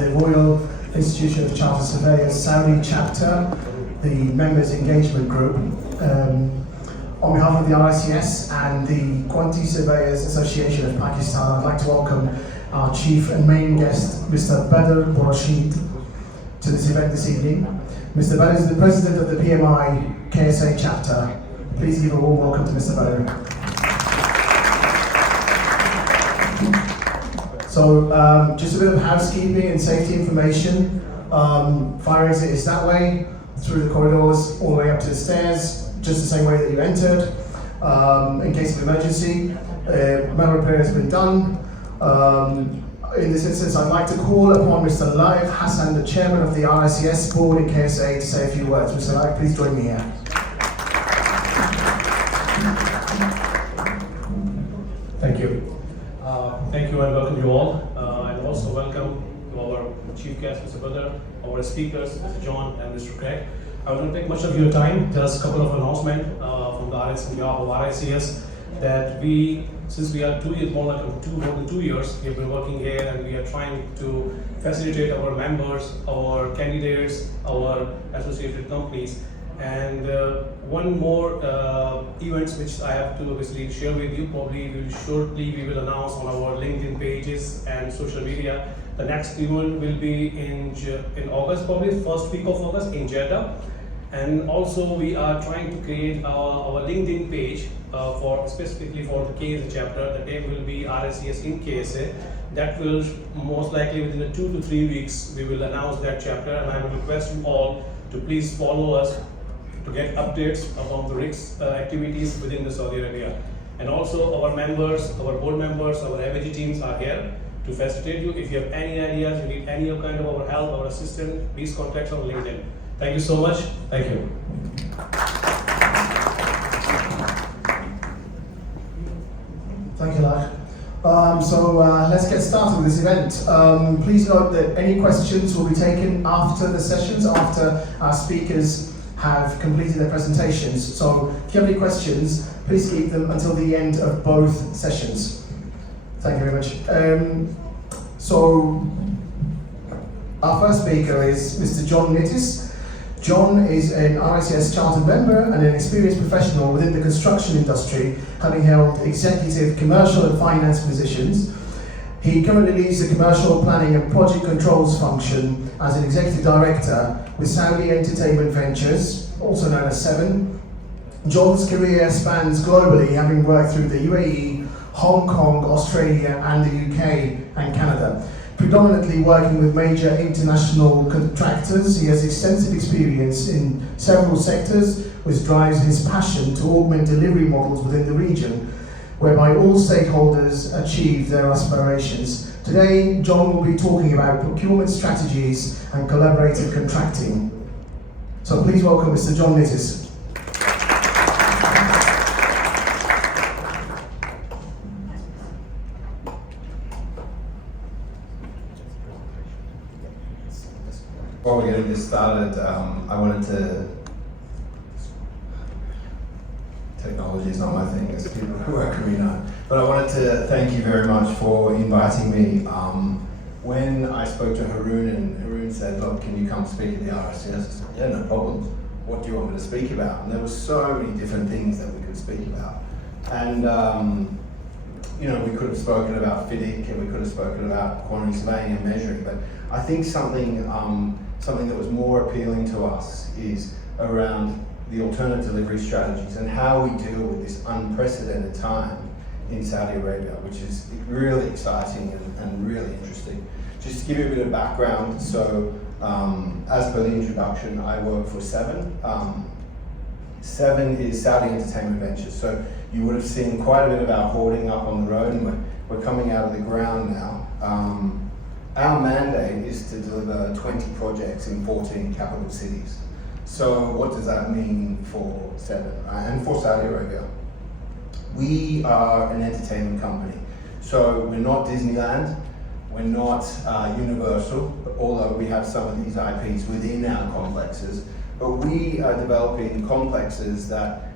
the Royal Institution of Chartered Surveyors Saudi chapter, the Members Engagement Group. On behalf of the RICS and the Quantity Surveyors Association of Pakistan, I'd like to welcome our chief and main guest, Mr. Badr Burshid, to this event this evening. Mr. Badr is the president of the PMI-KSA chapter. Please give a warm welcome to Mr. Badr. So, just a bit of housekeeping and safety information. Fire exit is that way, through the corridors, all the way up to the stairs, just the same way that you entered. In case of emergency, metal repair has been done. In this instance, I'd like to call upon Mr. Laif Hassan, the chairman of the RICS board in KSA, to say a few words. Mr. Laif, please join me here. Thank you. Thank you and welcome you all. And also welcome to our chief guest, Mr. Badr, our speakers, Mr. John and Mr. Craig. I won't take much of your time, just a couple of announcements from the RICS on behalf of RICS that since we are 2 years, more than 2 years, we have been working here and we are trying to facilitate our members, our candidates, our associated companies. And one more events which I have to obviously share with you, probably we will announce on our LinkedIn pages and social media. The next event will be in August, probably first week of August in Jeddah. And also we are trying to create our LinkedIn page specifically for the KSA chapter. The name will be RICS in KSA. That will most likely within 2 to 3 weeks we will announce that chapter, and I would request you all to please follow us to get updates about the RICS activities within the Saudi Arabia. And also our members, our board members, our MAG teams are here to facilitate you. If you have any ideas, you need any kind of our help or assistance, please contact us on LinkedIn. Thank you so much. Thank you. Thank you, Laif. So let's get started with this event. Please note that any questions will be taken after the sessions, after our speakers have completed their presentations. So if you have any questions, please keep them until the end of both sessions. Thank you very much. So our first speaker is Mr. John Nitties. John is an RICS chartered member and an experienced professional within the construction industry, having held executive, commercial and finance positions. He currently leads the commercial planning and project controls function as an executive director with Saudi Entertainment Ventures, also known as Seven. John's career spans globally, having worked through the UAE, Hong Kong, Australia and the UK and Canada. Predominantly working with major international contractors, he has extensive experience in several sectors, which drives his passion to augment delivery models within the region, whereby all stakeholders achieve their aspirations. Today, John will be talking about procurement strategies and collaborative contracting. So please welcome Mr. John Nitties. Before we get this started, I wanted to. Technology is not my thing, as people who work with me know. But I wanted to thank you very much for inviting me. When I spoke to Haroon, and Haroon said, "Look, can you come speak at the RICS?" I said, "Yeah, no problem. What do you want me to speak about?" And there were so many different things that we could speak about. And we could have spoken about FIDIC, and we could have spoken about quantity surveying and measuring. But I think something that was more appealing to us is around the alternate delivery strategies and how we deal with this unprecedented time in Saudi Arabia, which is really exciting and really interesting. Just to give you a bit of background, so as per the introduction, I work for Seven. Seven is Saudi Entertainment Ventures, so you would have seen quite a bit of our hoarding up on the road, and we're coming out of the ground now. Our mandate is to deliver 20 projects in 14 capital cities. So what does that mean for Seven and for Saudi Arabia? We are an entertainment company. So we're not Disneyland, we're not Universal, although we have some of these IPs within our complexes, but we are developing complexes that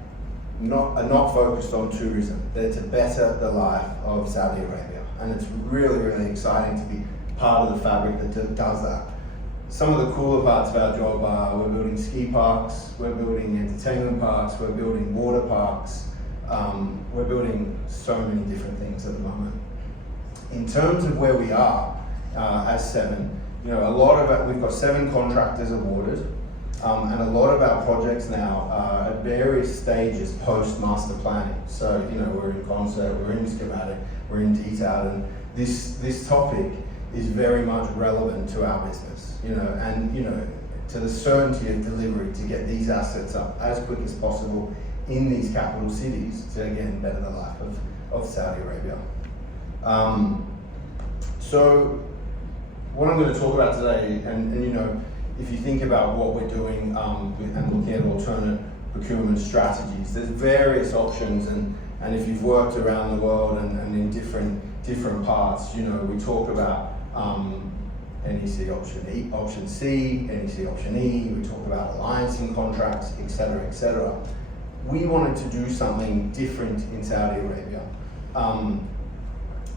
are not focused on tourism. They're to better the life of Saudi Arabia. And it's really, really exciting to be part of the fabric that does that. Some of the cooler parts of our job are we're building ski parks, we're building entertainment parks, we're building water parks, we're building so many different things at the moment. In terms of where we are as Seven, you know, a lot of it, we've got 7 contractors awarded, and a lot of our projects now are at various stages post master planning. So, you know, we're in concept, we're in schematic, we're in detail, and this topic is very much relevant to our business, you know, and, you know, to the certainty of delivery to get these assets up as quick as possible in these capital cities to, again, better the life of Saudi Arabia. So what I'm going to talk about today, and you know, if you think about what we're doing and looking at alternate procurement strategies, there's various options, and if you've worked around the world and in different parts, you know, we talk about NEC option C, NEC option E, we talk about alliancing contracts, etc., etc. We wanted to do something different in Saudi Arabia.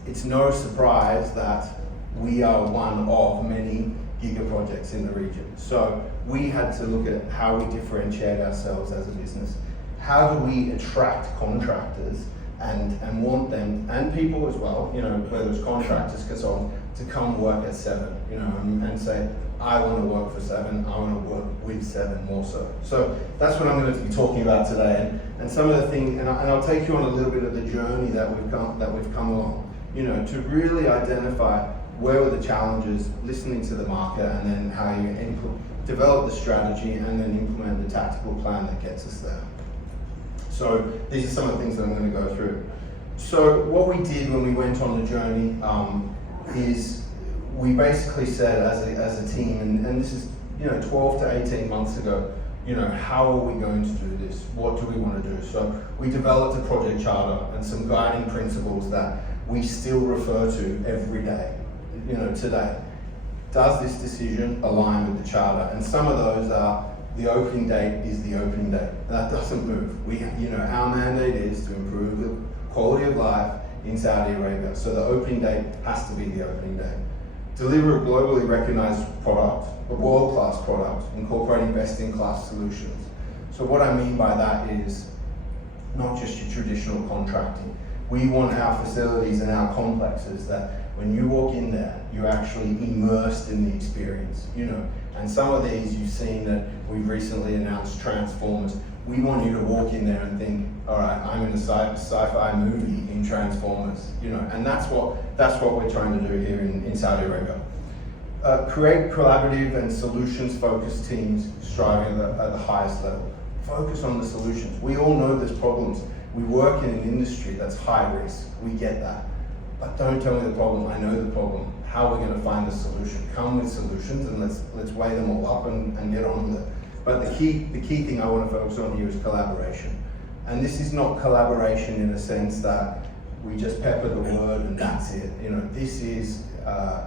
It's no surprise that we are one of many giga projects in the region. So we had to look at how we differentiate ourselves as a business. How do we attract contractors and want them, and people as well, you know, whether it's contractors, consultants, to come work at Seven, you know, and say, I want to work for Seven, I want to work with Seven more so. So that's what I'm going to be talking about today, and some of the things, and I'll take you on a little bit of the journey that we've come along, you know, to really identify where were the challenges, listening to the market, and then how you develop the strategy and then implement the tactical plan that gets us there. So these are some of the things that I'm going to go through. So what we did when we went on the journey is we basically said as a team, and this is, you know, 12 to 18 months ago, you know, how are we going to do this? What do we want to do? So we developed a project charter and some guiding principles that we still refer to every day, you know, today. Does this decision align with the charter? And some of those are, the opening date is the opening date. That doesn't move. We, you know, our mandate is to improve the quality of life in Saudi Arabia. So the opening date has to be the opening date. Deliver a globally recognized product, a world-class product, incorporating best-in-class solutions. So what I mean by that is not just your traditional contracting. We want our facilities and our complexes that when you walk in there, you're actually immersed in the experience, you know. And some of these you've seen that we've recently announced Transformers. We want you to walk in there and think, all right, I'm in a sci-fi movie in Transformers, you know. And that's what we're trying to do here in Saudi Arabia. Create collaborative and solutions-focused teams striving at the highest level. Focus on the solutions. We all know there's problems. We work in an industry that's high risk. We get that. But don't tell me the problem. I know the problem. How are we going to find the solution? Come with solutions and let's weigh them all up and get on with it. But the key thing I want to focus on here is collaboration. And this is not collaboration in a sense that we just pepper the word and that's it. You know, this is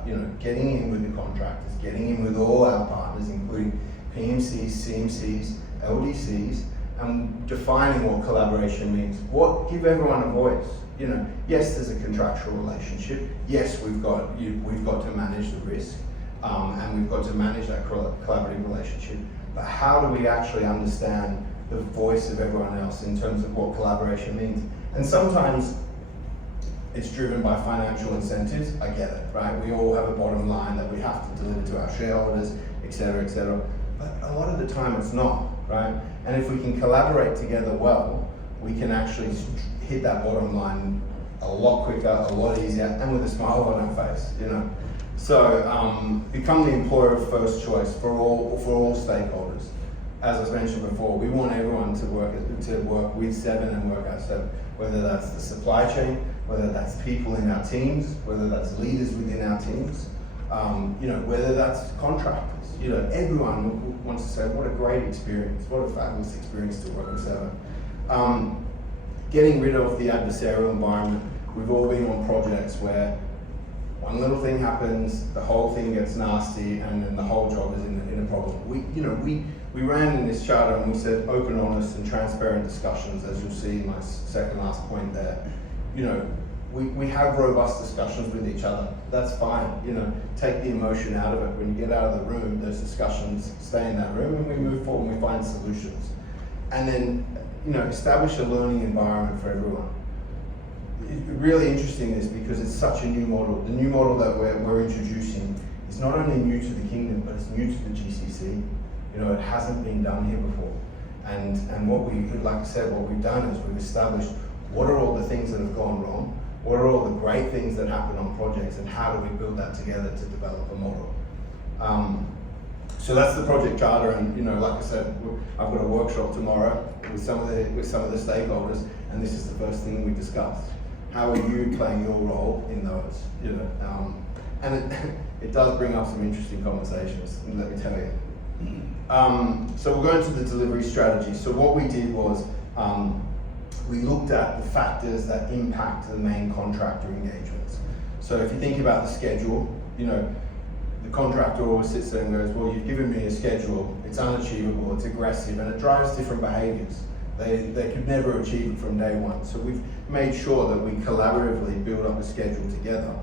you know, getting in with the contractors, getting in with all our partners, including PMCs, CMCs, LDCs, and defining what collaboration means. Give everyone a voice. You know, yes, there's a contractual relationship. Yes, we've got to manage the risk, and we've got to manage that collaborative relationship. But how do we actually understand the voice of everyone else in terms of what collaboration means? And sometimes it's driven by financial incentives. I get it, right? We all have a bottom line that we have to deliver to our shareholders, et cetera, et cetera. But a lot of the time it's not, right? And if we can collaborate together well, we can actually hit that bottom line a lot quicker, a lot easier, and with a smile on our face, you know. So become the employer of first choice for all stakeholders. As I mentioned before, we want everyone to work with Seven and work at Seven, whether that's the supply chain, whether that's people in our teams, whether that's leaders within our teams, you know, whether that's contractors. You know, everyone wants to say, what a great experience, what a fabulous experience to work with Seven. Getting rid of the adversarial environment. We've all been on projects where one little thing happens, the whole thing gets nasty, and then the whole job is in a problem. We ran in this charter and we said open, honest, and transparent discussions, as you'll see in my second last point there. You know, we have robust discussions with each other. That's fine, you know, take the emotion out of it. When you get out of the room, those discussions stay in that room and we move forward and we find solutions. And then, you know, establish a learning environment for everyone. It's really interesting this because it's such a new model. The new model that we're introducing is not only new to the kingdom, but it's new to the GCC. You know, it hasn't been done here before. And what we, like I said, what we've done is we've established what are all the things that have gone wrong, what are all the great things that happen on projects, and how do we build that together to develop a model. So that's the project charter, and you know, like I said, I've got a workshop tomorrow with some of the stakeholders, and this is the first thing we discussed. How are you playing your role in those? You know, and it does bring up some interesting conversations. Let me tell you. So we're going to the delivery strategy. So what we did was we looked at the factors that impact the main contractor engagements. So if you think about the schedule, you know, the contractor always sits there and goes, well, you've given me a schedule, it's unachievable, it's aggressive, and it drives different behaviors. They could never achieve it from day one. So we've made sure that we collaboratively build up a schedule together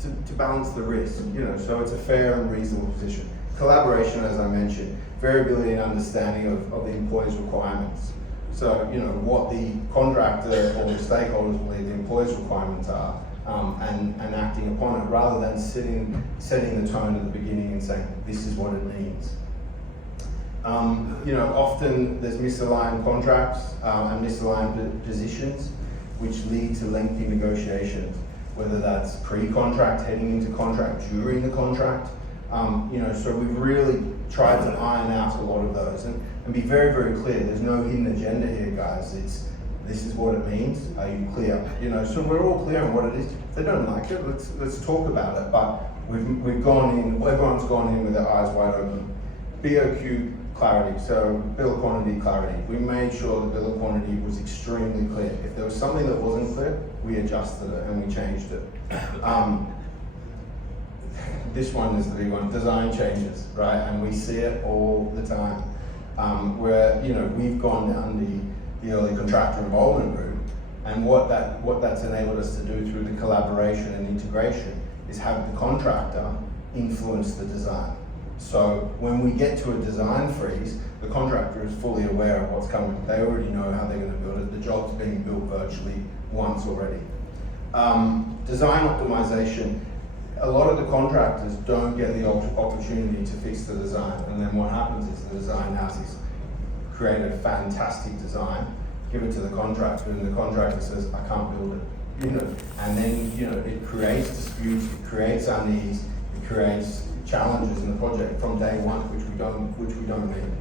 to balance the risk, you know, so it's a fair and reasonable position. Collaboration, as I mentioned, variability and understanding of the employee's requirements. So, you know, what the contractor or the stakeholders believe the employee's requirements are, and acting upon it, rather than setting the tone at the beginning and saying, this is what it means. You know, often there's misaligned contracts and misaligned positions, which lead to lengthy negotiations, whether that's pre-contract, heading into contract, during the contract. You know, so we've really tried to iron out a lot of those and be very, very clear. There's no hidden agenda here, guys. This is what it means. Are you clear? You know, so we're all clear on what it is. If they don't like it, let's talk about it. But we've gone in. Everyone's gone in with their eyes wide open. BOQ clarity. So bill of quantity clarity. We made sure the bill of quantity was extremely clear. If there was something that wasn't clear, we adjusted it and we changed it. This one is the big one, design changes, right? And we see it all the time. Where, you know, we've gone down the early contractor involvement route, and what that's enabled us to do through the collaboration and integration is have the contractor influence the design. So when we get to a design freeze, the contractor is fully aware of what's coming. They already know how they're going to build it. The job's being built virtually once already. Design optimization. A lot of the contractors don't get the opportunity to fix the design, and then what happens is the design houses create a fantastic design, give it to the contractor, and the contractor says, I can't build it, you know, and then, you know, it creates disputes, it creates unease, it creates challenges in the project from day one, which we don't need.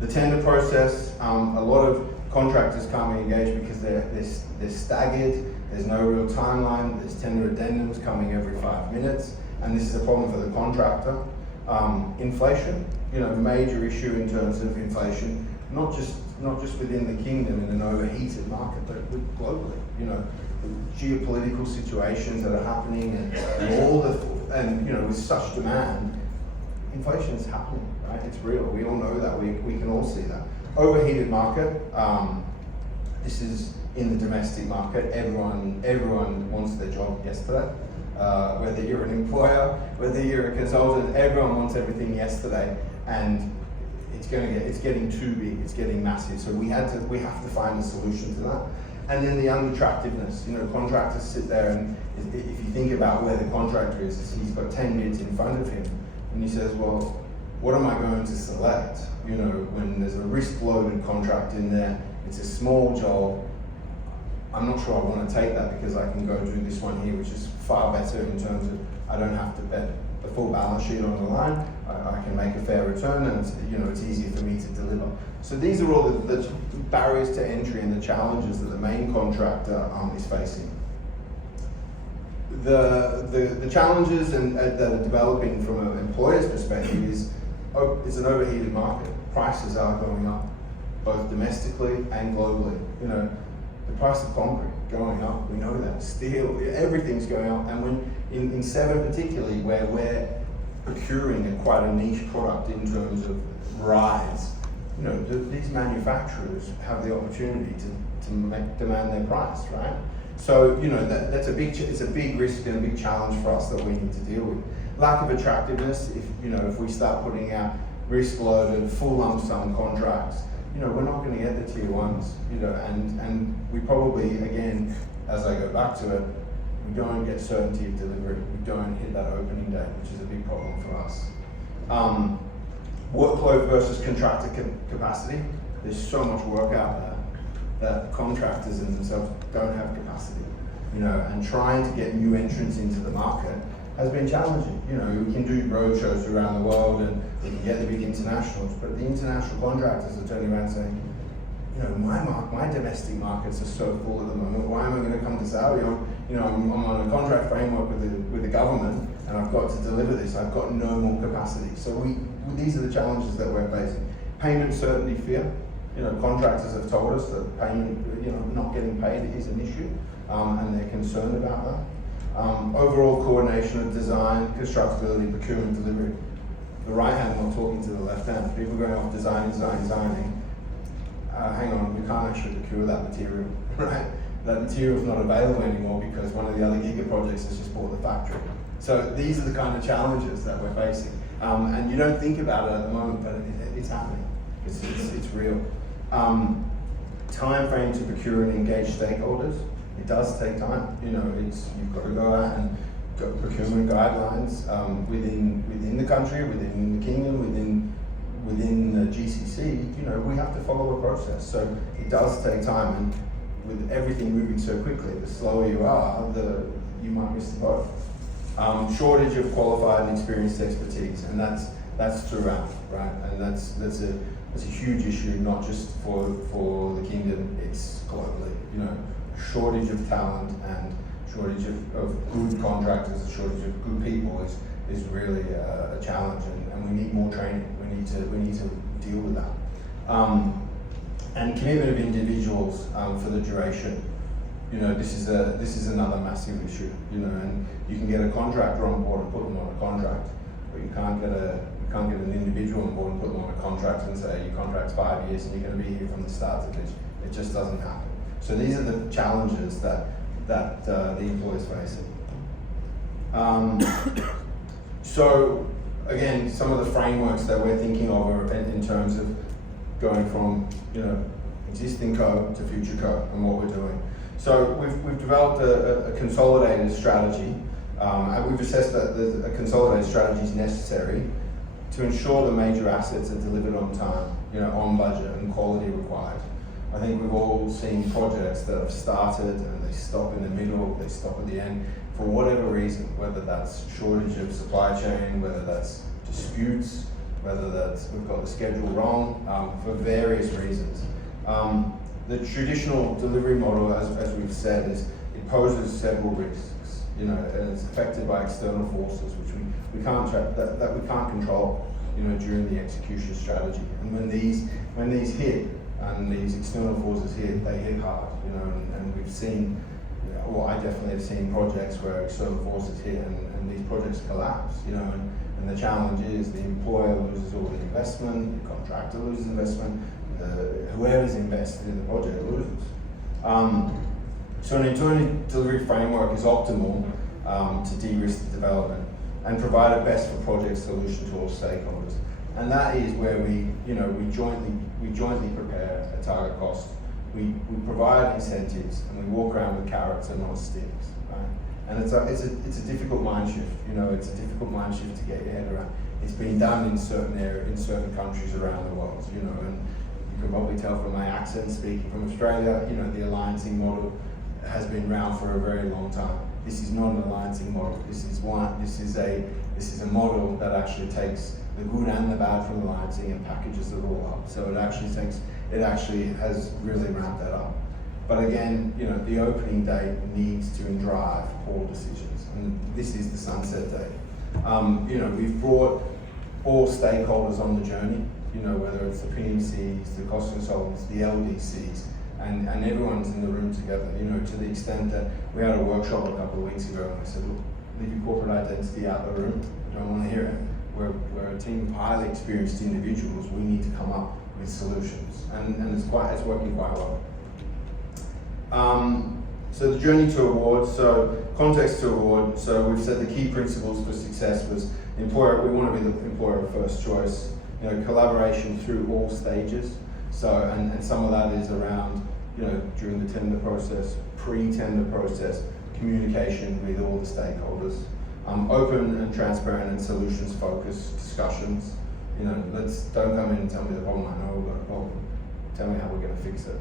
The tender process, a lot of contractors can't engage because they're staggered. There's no real timeline. There's tender addendums coming every 5 minutes, and this is a problem for the contractor. Inflation, you know, major issue in terms of inflation, not just within the kingdom in an overheated market, but globally. You know, geopolitical situations that are happening, and you know, with such demand, inflation is happening. Right? It's real. We all know that. We can all see that. Overheated market. This is in the domestic market. Everyone wants their job yesterday. Whether you're an employer, whether you're a consultant, everyone wants everything yesterday, and it's getting too big. It's getting massive. So we have to find a solution to that. And then the unattractiveness. You know, contractors sit there, and if you think about where the contractor is, he's got 10 bids in front of him, and he says, well, what am I going to select? You know, when there's a risk-loaded contract in there, it's a small job. I'm not sure I want to take that because I can go do this one here, which is far better in terms of I don't have to bet the full balance sheet on the line. I can make a fair return, and it's easier for me to deliver. So these are all the barriers to entry and the challenges that the main contractor is facing. The challenges that are developing from an employer's perspective is it's an overheated market. Prices are going up, both domestically and globally. You know, the price of concrete going up. We know that. Steel, everything's going up. And when in Seven particularly, where we're procuring quite a niche product in terms of rides, you know, these manufacturers have the opportunity to demand their price, right? So, you know, that's it's a big risk and a big challenge for us that we need to deal with. Lack of attractiveness, if we start putting out risk-loaded, full lump sum contracts, you know, we're not going to get the tier ones, you know, and we probably, again, as I go back to it, we don't get certainty of delivery. We don't hit that opening date, which is a big problem for us. Workload versus contractor capacity. There's so much work out there that contractors in themselves don't have capacity, you know, and trying to get new entrants into the market has been challenging. You know, we can do roadshows around the world and we can get the big internationals, but the international contractors are turning around saying, you know, my domestic markets are so full at the moment. Why am I going to come to Saudi? I'm on a contract framework with the government, and I've got to deliver this. I've got no more capacity. So these are the challenges that we're facing. Payment certainty fear. You know, contractors have told us that payment, you know, not getting paid is an issue, and they're concerned about that. Overall coordination of design, constructability, procurement, delivery. The right hand not talking to the left hand. People going off designing. Hang on, we can't actually procure that material, right? That material is not available anymore because one of the other giga projects has just bought the factory. So these are the kind of challenges that we're facing. And you don't think about it at the moment, but it's happening. It's real. Time frame to procure and engage stakeholders. It does take time. You know, you've got to go out and go procurement guidelines within the country, within the kingdom, within the GCC. You know, we have to follow a process. So it does take time, and with everything moving so quickly, the slower you are, you might miss the boat. Shortage of qualified and experienced expertise, and that's throughout, right? And that's a huge issue, not just for the kingdom, it's globally. You know, shortage of talent and shortage of good contractors, a shortage of good people is really a challenge, and we need more training. We need to deal with that. And commitment of individuals for the duration. You know, this is another massive issue. You know, and you can get a contractor on board and put them on a contract, but you can't get an individual on board and put them on a contract and say your contract's 5 years and you're going to be here from the start to finish. It just doesn't happen. So these are the challenges that the employer's facing. So again, some of the frameworks that we're thinking of are in terms of going from, you know, existing code to future code and what we're doing. So we've developed a consolidated strategy, and we've assessed that a consolidated strategy is necessary to ensure the major assets are delivered on time, you know, on budget and quality required. I think we've all seen projects that have started and they stop in the middle, they stop at the end, for whatever reason, whether that's shortage of supply chain, whether that's disputes, whether that's we've got the schedule wrong, for various reasons. The traditional delivery model, as we've said, it poses several risks, you know, and it's affected by external forces which we can't that we can't control, you know, during the execution strategy. And when these hit and these external forces hit, they hit hard, you know, and we've seen, well, I definitely have seen projects where external forces hit and these projects collapse, you know, and the challenge is the employer loses all the investment, the contractor loses investment, whoever's invested in the project loses. So an internal delivery framework is optimal to de-risk the development and provide a best for project solution to all stakeholders. And that is where we jointly prepare a target cost. We provide incentives and we walk around with carrots and not sticks, right? And it's a difficult mind shift. You know, it's a difficult mind shift to get your head around. It's been done in certain countries around the world, you know, and you can probably tell from my accent speaking from Australia, you know, the alliancing model has been around for a very long time. This is not an alliancing model. This is a model that actually takes the good and the bad from alliancing and packages it all up. So it actually has really ramped that up. But again, you know, the opening date needs to drive all decisions, and this is the sunset date. You know, we've brought all stakeholders on the journey. You know, whether it's the PMCs, the cost consultants, the LDCs, and everyone's in the room together. You know, to the extent that we had a workshop a couple of weeks ago, and I said, look, leave your corporate identity out of the room. I don't want to hear it. We're a team of highly experienced individuals. We need to come up with solutions, and it's working quite well. So the journey to award, so context to award, so we've said the key principles for success was employer, we want to be the employer of first choice, you know, collaboration through all stages. So, and some of that is around, you know, during the tender process, pre-tender process, communication with all the stakeholders, open and transparent and solutions-focused discussions. You know, don't come in and tell me the problem, I know we've got a problem. Tell me how we're going to fix it.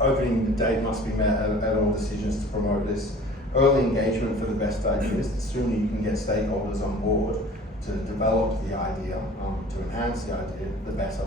Opening date must be met at all decisions to promote this. Early engagement for the best ideas. The sooner you can get stakeholders on board to develop the idea, to enhance the idea, the better.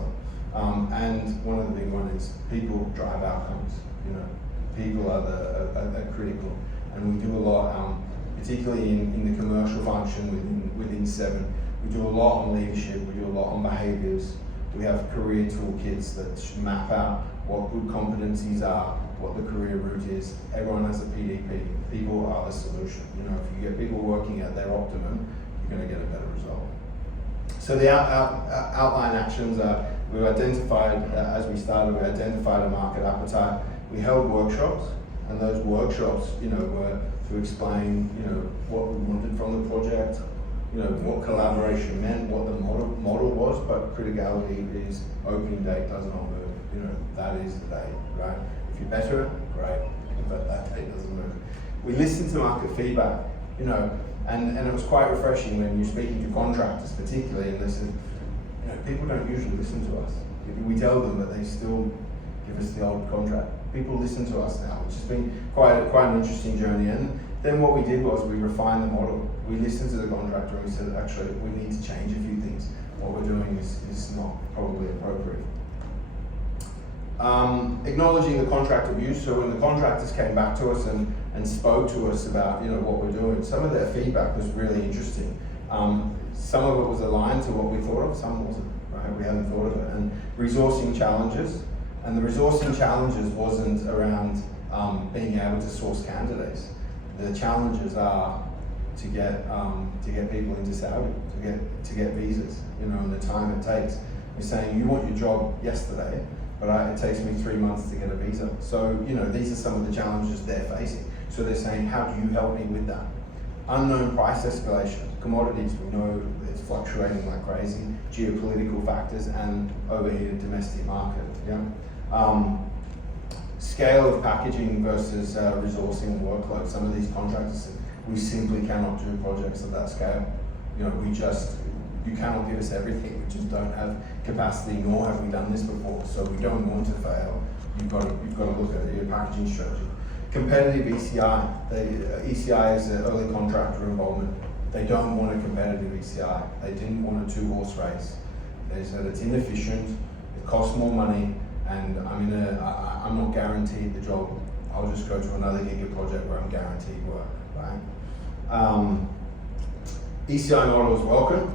And one of the big ones is people drive outcomes. You know, people are critical, and we do a lot, particularly in the commercial function within 7. We do a lot on leadership. We do a lot on behaviours. We have career toolkits that map out what good competencies are, what the career route is. Everyone has a PDP. People are the solution. You know, if you get people working at their optimum, you're going to get a better result. So the outline actions are, we've identified, as we started, we identified a market appetite. We held workshops, and those workshops, you know, were to explain, you know, what we wanted from the project, you know, what collaboration meant, what the model was, but criticality is opening date does not move. You know, that is the date, right? If you better it, great, but that date doesn't move. We listened to market feedback, you know, and it was quite refreshing when you're speaking to contractors particularly, and they said, you know, people don't usually listen to us. We tell them, but they still give us the old contract. People listen to us now, which has been quite an interesting journey. And then what we did was we refined the model. We listened to the contractor and we said, actually, we need to change a few things. What we're doing is not probably appropriate. Acknowledging the contractor views. So when the contractors came back to us and spoke to us about, you know, what we're doing, some of their feedback was really interesting. Some of it was aligned to what we thought of, some wasn't, right? We hadn't thought of it. And resourcing challenges. And the resourcing challenges wasn't around being able to source candidates. The challenges are to get people into Saudi, to get visas, you know, and the time it takes. You're saying you want your job yesterday, but it takes me 3 months to get a visa. So, you know, these are some of the challenges they're facing. So they're saying, how do you help me with that? Unknown price escalation. Commodities, we know it's fluctuating like crazy. Geopolitical factors and overheated domestic market. Yeah. Scale of packaging versus resourcing and workload. Some of these contractors, we simply cannot do projects of that scale. You know, you cannot give us everything. We just don't have capacity, nor have we done this before. So we don't want to fail. You've got to look at your packaging strategy. Competitive ECI. ECI is an early contractor involvement. They don't want a competitive ECI. They didn't want a 2-horse race. They said it's inefficient, it costs more money, and I'm not guaranteed the job. I'll just go to another giga project where I'm guaranteed work, right? ECI model is welcome.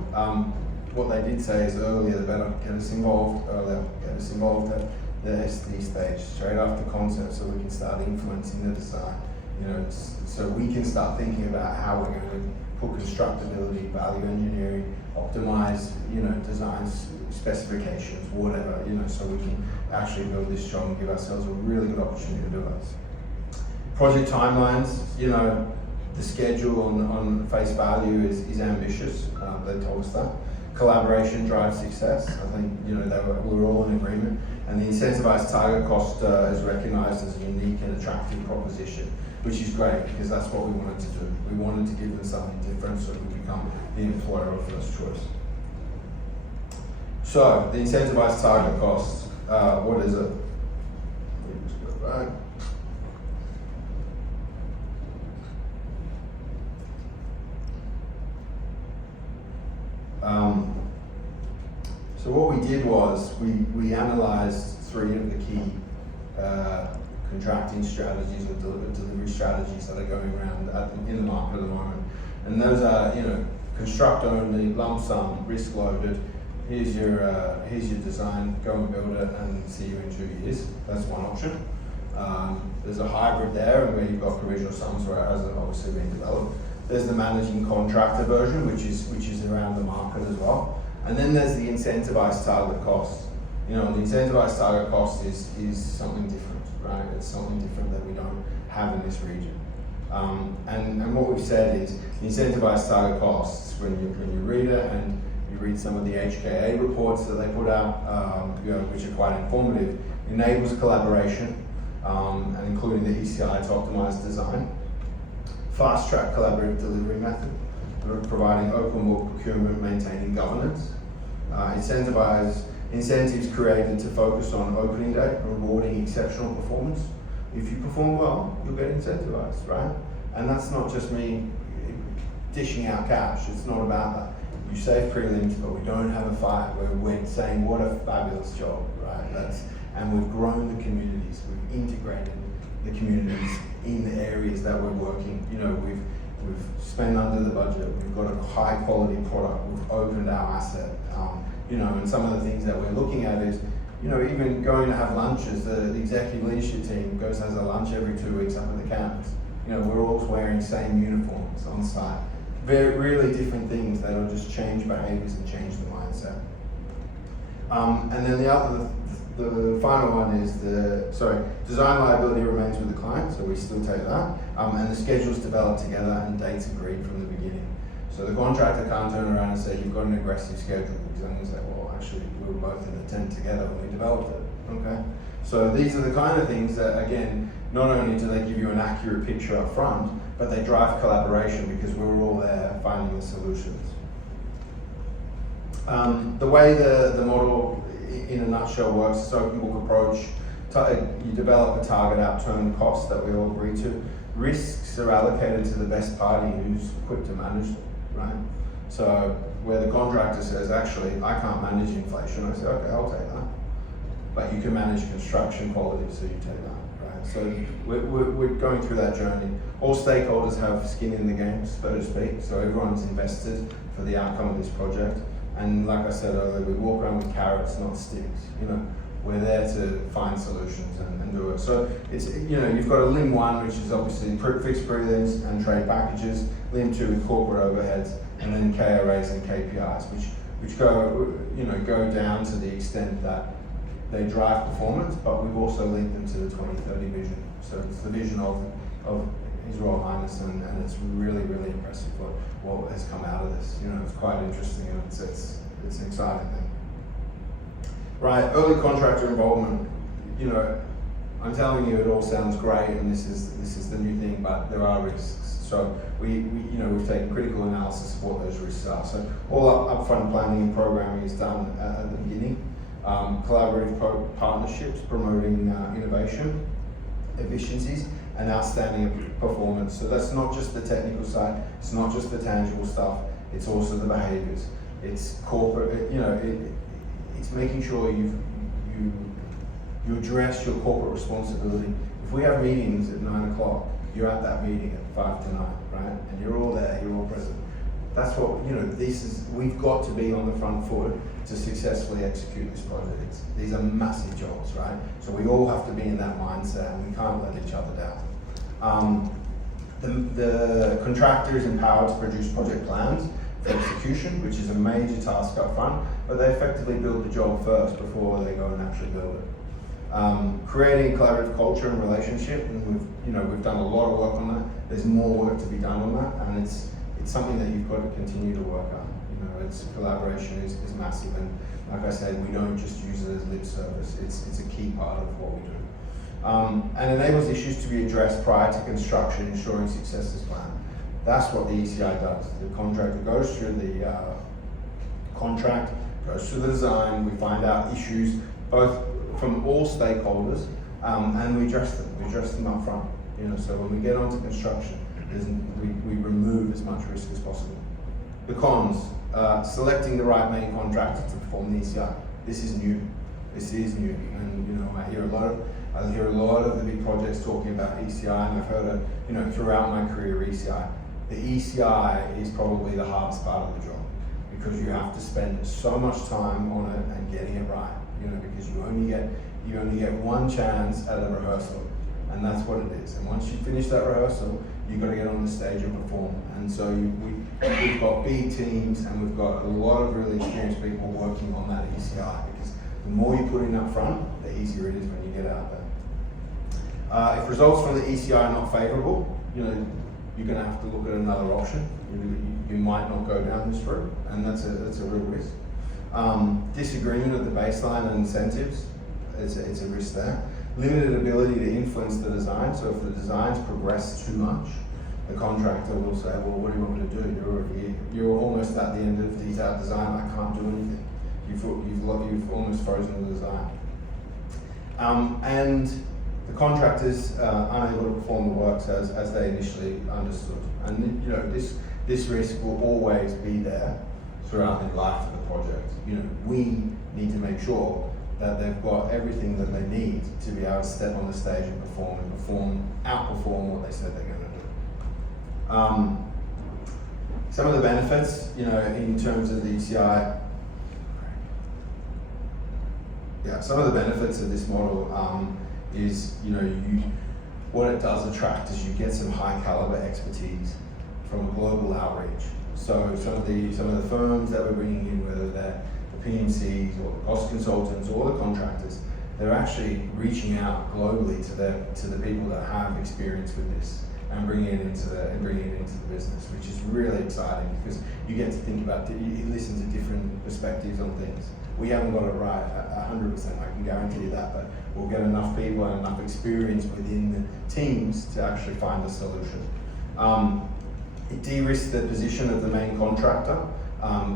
What they did say is earlier the better. Get us involved earlier. Get us involved at the SD stage, straight after concept, so we can start influencing the design. You know, so we can start thinking about how we're going to put constructability, value engineering, optimize, you know, designs, specifications, whatever, you know, so we can actually build this job and give ourselves a really good opportunity to do it. Project timelines, you know, the schedule on face value is ambitious. They told us that. Collaboration drives success. I think, you know, we're all in agreement. And the incentivized target cost is recognized as a unique and attractive proposition, which is great because that's what we wanted to do. We wanted to give them something different so we become the employer of first choice. So, the incentivized target cost, what is it? Let me just go back. So what we did was we analysed 3 of the key contracting strategies or delivery strategies that are going around in the market at the moment, and those are, you know, construct only, lump sum, risk loaded. Here's your design, go and build it, and see you in 2 years. That's one option. There's a hybrid there, where you've got provisional sums where it hasn't obviously been developed. There's the managing contractor version, which is around the market as well. And then there's the incentivized target cost. You know, the incentivized target cost is something different. right? It's something different that we don't have in this region. And what we've said is incentivize target costs. When you read it and you read some of the HKA reports that they put out, which are quite informative, enables collaboration, and including the ECI to optimize design, fast track collaborative delivery method, providing open book procurement, maintaining governance, incentives created to focus on opening day, rewarding exceptional performance. If you perform well, you'll get incentivized, right? And that's not just me dishing out cash. It's not about that. You save prelims, but we don't have a fight where we're saying what a fabulous job, right? And we've grown the communities. We've integrated the communities in the areas that we're working. You know, we've spent under the budget. We've got a high quality product. We've opened our asset. You know, and some of the things that we're looking at is, you know, even going to have lunches. The executive leadership team goes and has a lunch every 2 weeks up at the campus. You know, we're all wearing same uniforms on site. Really different things that'll just change behaviors and change the mindset. And then the final one is design liability remains with the client, so we still take that. And the schedule's developed together and dates agreed from the beginning. So the contractor can't turn around and say, you've got an aggressive schedule, because I'm going to say, well, actually, we were both in the tent together when we developed it, okay? So these are the kind of things that, again, not only do they give you an accurate picture up front, but they drive collaboration because we're all there finding the solutions. The way the model, in a nutshell, works is open book approach. You develop a target outturn cost that we all agree to. Risks are allocated to the best party who's equipped to manage them, right? So where the contractor says, actually, I can't manage inflation, I say, okay, I'll take that. But you can manage construction quality, so you take that, right? So we're going through that journey. All stakeholders have skin in the game, so to speak, so everyone's invested for the outcome of this project. And like I said earlier, we walk around with carrots, not sticks. You know, we're there to find solutions and do it. So it's, you know, you've got a Lim 1, which is obviously fixed prelims and trade packages, Lim 2 with corporate overheads, and then KRAs and KPIs, which go, you know, go down to the extent that they drive performance, but we've also linked them to the 2030 vision. So it's the vision of His Royal Highness, and it's really, really impressive what has come out of this. You know, it's quite interesting, and it's an exciting thing. Right, early contractor involvement. You know, I'm telling you, it all sounds great, and this is the new thing, but there are risks. So we've taken critical analysis of what those risks are. So all upfront planning and programming is done at the beginning. Collaborative partnerships promoting innovation, efficiencies, and outstanding performance. So that's not just the technical side, it's not just the tangible stuff, it's also the behaviors. It's corporate, you know, it's making sure you address your corporate responsibility. If we have meetings at 9 o'clock, you're at that meeting at 5 to 9, right? And you're all there, you're all present. That's what, you know, we've got to be on the front foot to successfully execute this project. These are massive jobs, right? So we all have to be in that mindset, and we can't let each other down. The contractor is empowered to produce project plans for execution, which is a major task up front, but they effectively build the job first before they go and actually build it. Creating collaborative culture and relationship, and we've done a lot of work on that. There's more work to be done on that, and it's something that you've got to continue to work on. You know, collaboration is massive, and like I said, we don't just use it as lip service. It's a key part of what we do. And enables issues to be addressed prior to construction, ensuring success is planned. That's what the ECI does. The contractor goes through the contract, goes through the design, we find out issues, both from all stakeholders, and we address them. We address them up front. You know, so when we get onto construction, we remove as much risk as possible. The cons, selecting the right main contractor to perform the ECI. This is new. This is new, and you know, I hear a lot of the big projects talking about ECI, and I've heard it, you know, throughout my career, ECI. The ECI is probably the hardest part of the job, because you have to spend so much time on it and getting it right. You know, because you only get one chance at a rehearsal, and that's what it is. And once you finish that rehearsal, you've got to get on the stage and perform. And so we've got big teams, and we've got a lot of really experienced people working on that ECI, because the more you put in up front, the easier it is when you get out there. If results from the ECI are not favourable, you're going to have to look at another option. You might not go down this route, and that's a real risk. Disagreement of the baseline and incentives, it's a risk there. Limited ability to influence the design, so if the designs progress too much, the contractor will say, well, what do you want me to do? You're almost at the end of detailed design, I can't do anything. You've almost frozen the design. And the contractors unable to perform the works as they initially understood. And this risk will always be there throughout the life of the project. We need to make sure that they've got everything that they need to be able to step on the stage and outperform what they said they're going to do. Some of the benefits, in terms of the ECI, some of the benefits of this model is, what it does attract is you get some high caliber expertise from a global outreach. So some of the firms that we're bringing in, whether they're the PMCs or the cost consultants or the contractors, they're actually reaching out globally to the people that have experience with this and bringing it into the business, which is really exciting because you get to think about, you listen to different perspectives on things. We haven't got it right 100%, I can guarantee you that, but we'll get enough people and enough experience within the teams to actually find a solution. It de-risks the position of the main contractor,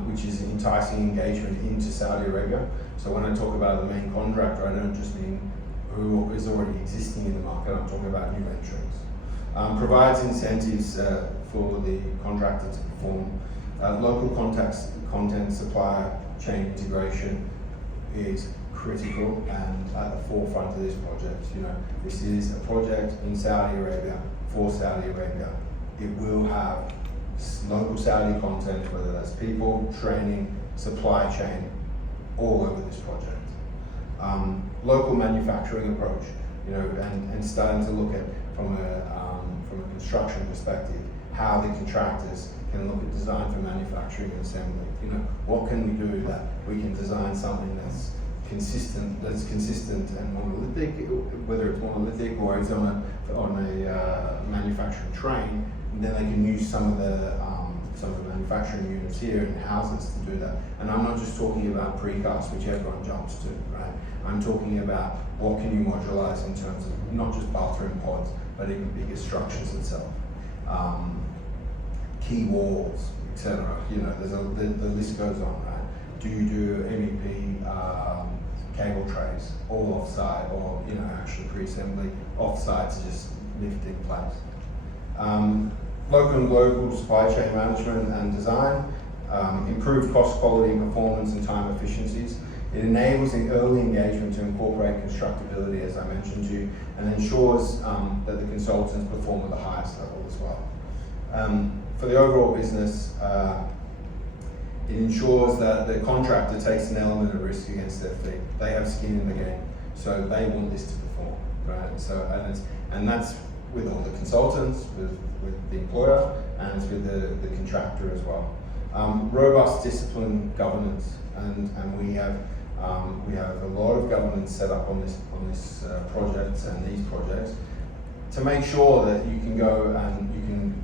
which is enticing engagement into Saudi Arabia. So when I talk about the main contractor, I don't just mean who is already existing in the market, I'm talking about new entrants. Provides incentives for the contractor to perform. Local content supplier chain integration is critical and at the forefront of this project. This is a project in Saudi Arabia for Saudi Arabia. It will have local Saudi content, whether that's people, training, supply chain, all over this project. Local manufacturing approach, and starting to look at from a construction perspective, how the contractors can look at design for manufacturing and assembly. What can we do that we can design something that's consistent and monolithic, whether it's monolithic or it's on a manufacturing train, and then they can use some of the manufacturing units here and houses to do that. And I'm not just talking about precast, which everyone jumps to, right? I'm talking about what can you modularize in terms of not just bathroom pods, but even bigger structures itself. Key walls, etc. The list goes on, right? Do you do MEP cable trays all offsite, or actually pre-assembly offsite to just lift in place? Local and global supply chain management and design, improved cost, quality, performance, and time efficiencies. It enables the early engagement to incorporate constructability, as I mentioned to you, and ensures that the consultants perform at the highest level as well. For the overall business, it ensures that the contractor takes an element of risk against their fee. They have skin in the game, so they want this to perform, right? So, and that's with all the consultants, with the employer, and it's with the contractor as well. Robust discipline governance, and we have a lot of governance set up on this project and these projects to make sure that you can go and you can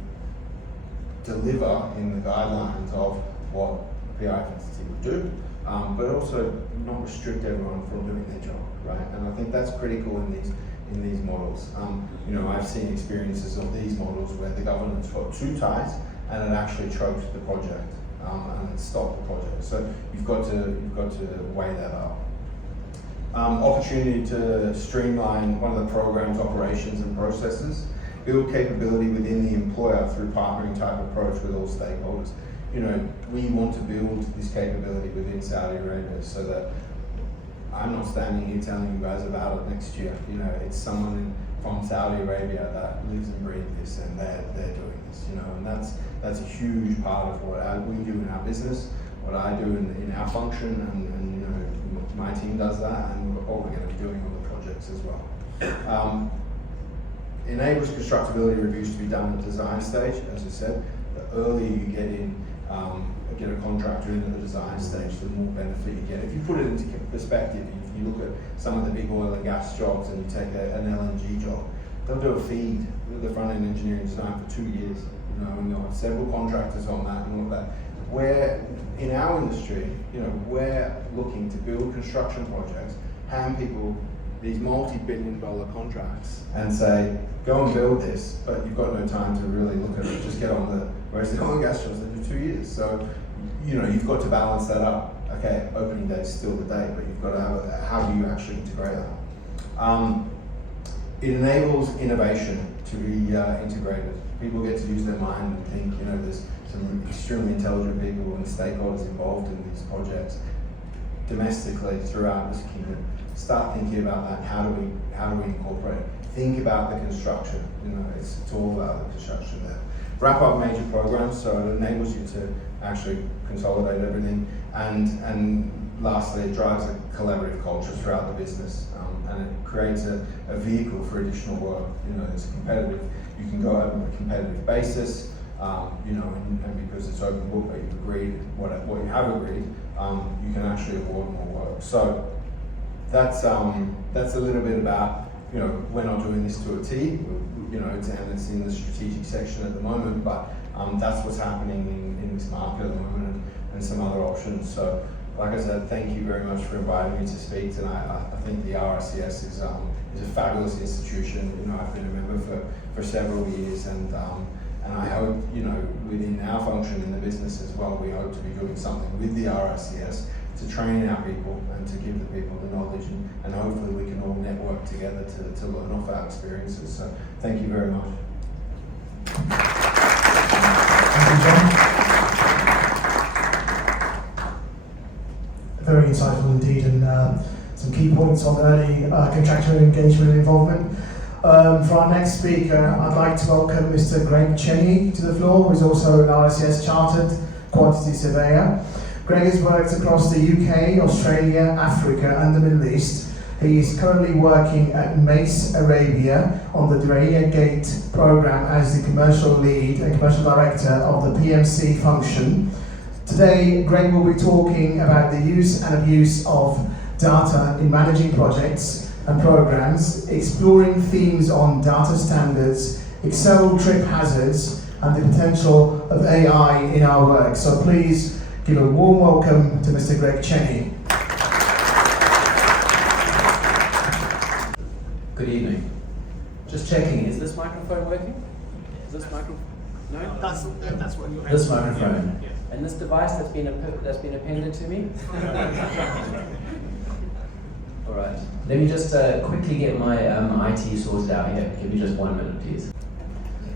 deliver in the guidelines of what a PI entity would do, but also not restrict everyone from doing their job, right? And I think that's critical in these models. I've seen experiences of these models where the governance got too tight and it actually choked the project and it stopped the project. So you've got to weigh that up. Opportunity to streamline one of the program's operations and processes, build capability within the employer through partnering type approach with all stakeholders. We want to build this capability within Saudi Arabia so that I'm not standing here telling you guys about it next year. It's someone from Saudi Arabia that lives and breathes this, and they're doing this. And that's a huge part of what we do in our business, what I do in our function, and my team does that, and what we're going to be doing on the projects as well. Enables constructability reviews to be done at the design stage, as I said. The earlier you get a contractor into the design stage, the more benefit you get. If you put it into perspective, if you look at some of the big oil and gas jobs and you take an LNG job, they'll do a feed with the front end engineering design for 2 years, you know, and they'll have several contractors on that and all that. Where in our industry, you know, we're looking to build construction projects, hand people these multi-billion-dollar contracts and say, go and build this, but you've got no time to really look at it, just get on with it. Whereas the oil and gas jobs, they do 2 years. So, you know, you've got to balance that up. Okay, opening date is still the date, but you've got to have how do you actually integrate that? It enables innovation to be integrated. People get to use their mind and think, you know, there's some extremely intelligent people and stakeholders involved in these projects domestically throughout this kingdom. Start thinking about that. How do we incorporate it? Think about the construction. You know, it's all about the construction there. Wrap up major programs, so it enables you to actually consolidate everything. And lastly, it drives a collaborative culture throughout the business, and it creates a vehicle for additional work. You know, it's competitive. You can go out on a competitive basis. You know, and because it's open book, but you've agreed what you have agreed, you can actually award more work. So that's a little bit about, you know, we're not doing this to a T, you know, and it's in the strategic section at the moment, but that's what's happening in this market at the moment, and some other options. So, like I said, thank you very much for inviting me to speak tonight. I think the RICS is a fabulous institution. You know, I've been a member for several years, and I hope, you know, within our function in the business as well, we hope to be doing something with the RICS to train our people and to give the people the knowledge, and hopefully we can all network together to learn off our experiences. So thank you very much. Thank you, John. Very insightful indeed, and some key points on early contractual engagement and involvement. For our next speaker, I'd like to welcome Mr. Greg Cheney to the floor, who is also an RICS Chartered Quantity Surveyor. Greg has worked across the UK, Australia, Africa and the Middle East. He is currently working at Mace Arabia on the Diriyah Gate programme as the commercial lead and commercial director of the PMC function. Today, Greg will be talking about the use and abuse of data in managing projects and programs, exploring themes on data standards, Excel trip hazards, and the potential of AI in our work. So please give a warm welcome to Mr. Greg Cheney. Good evening. Just checking, is this microphone working? Is this microphone? No? That's what you're This microphone. Yeah. And this device that's been appended to me? All right. Let me just quickly get my IT sorted out here. Give me just 1 minute, please.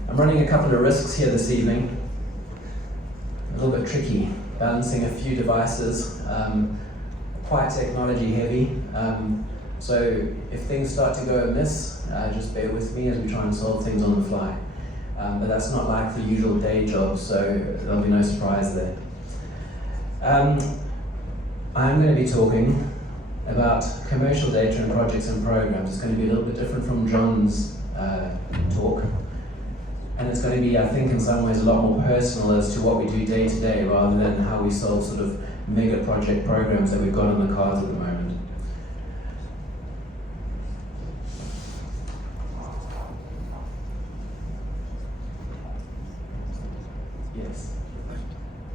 I'm running a couple of risks here this evening. A little bit tricky, balancing a few devices, quite technology heavy. So if things start to go amiss, just bear with me as we try and solve things on the fly. But that's not like the usual day job, so there'll be no surprise there. I'm going to be talking about commercial data and projects and programs. It's going to be a little bit different from John's talk. And it's going to be, I think, in some ways a lot more personal as to what we do day to day rather than how we solve sort of mega project programs that we've got on the cards at the moment.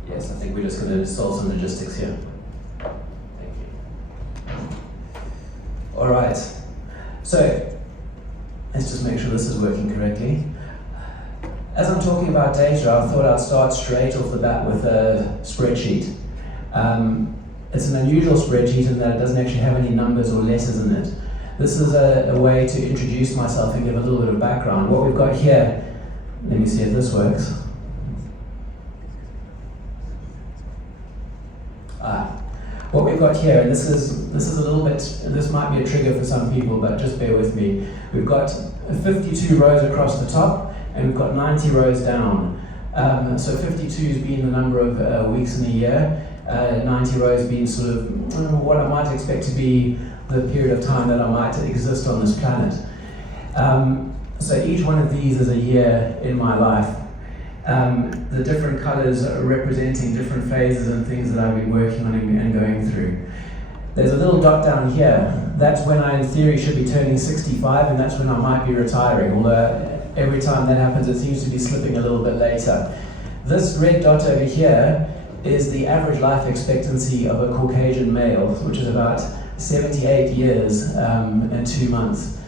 Yes, I think we're just going to solve some logistics here. Thank you. All right. So, let's just make sure this is working correctly. As I'm talking about data, I thought I'd start straight off the bat with a spreadsheet. It's an unusual spreadsheet in that it doesn't actually have any numbers or letters in it. This is a way to introduce myself and give a little bit of background. What we've got here, let me see if this works. What we've got here, and this is a little bit, this might be a trigger for some people, but just bear with me. We've got 52 rows across the top, and we've got 90 rows down. So 52 has been the number of weeks in a year, 90 rows being sort of what I might expect to be the period of time that I might exist on this planet. So each one of these is a year in my life. The different colours are representing different phases and things that I've been working on and going through. There's a little dot down here. That's when I, in theory, should be turning 65, and that's when I might be retiring, although every time that happens, it seems to be slipping a little bit later. This red dot over here is the average life expectancy of a Caucasian male, which is about 78 years and 2 months.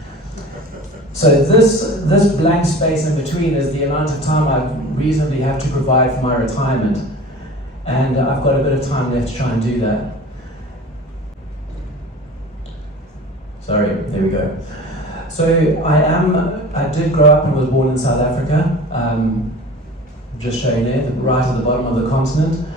So this blank space in between is the amount of time I reasonably have to provide for my retirement. And I've got a bit of time left to try and do that. Sorry, there we go. So I did grow up and was born in South Africa, just showing there, right at the bottom of the continent.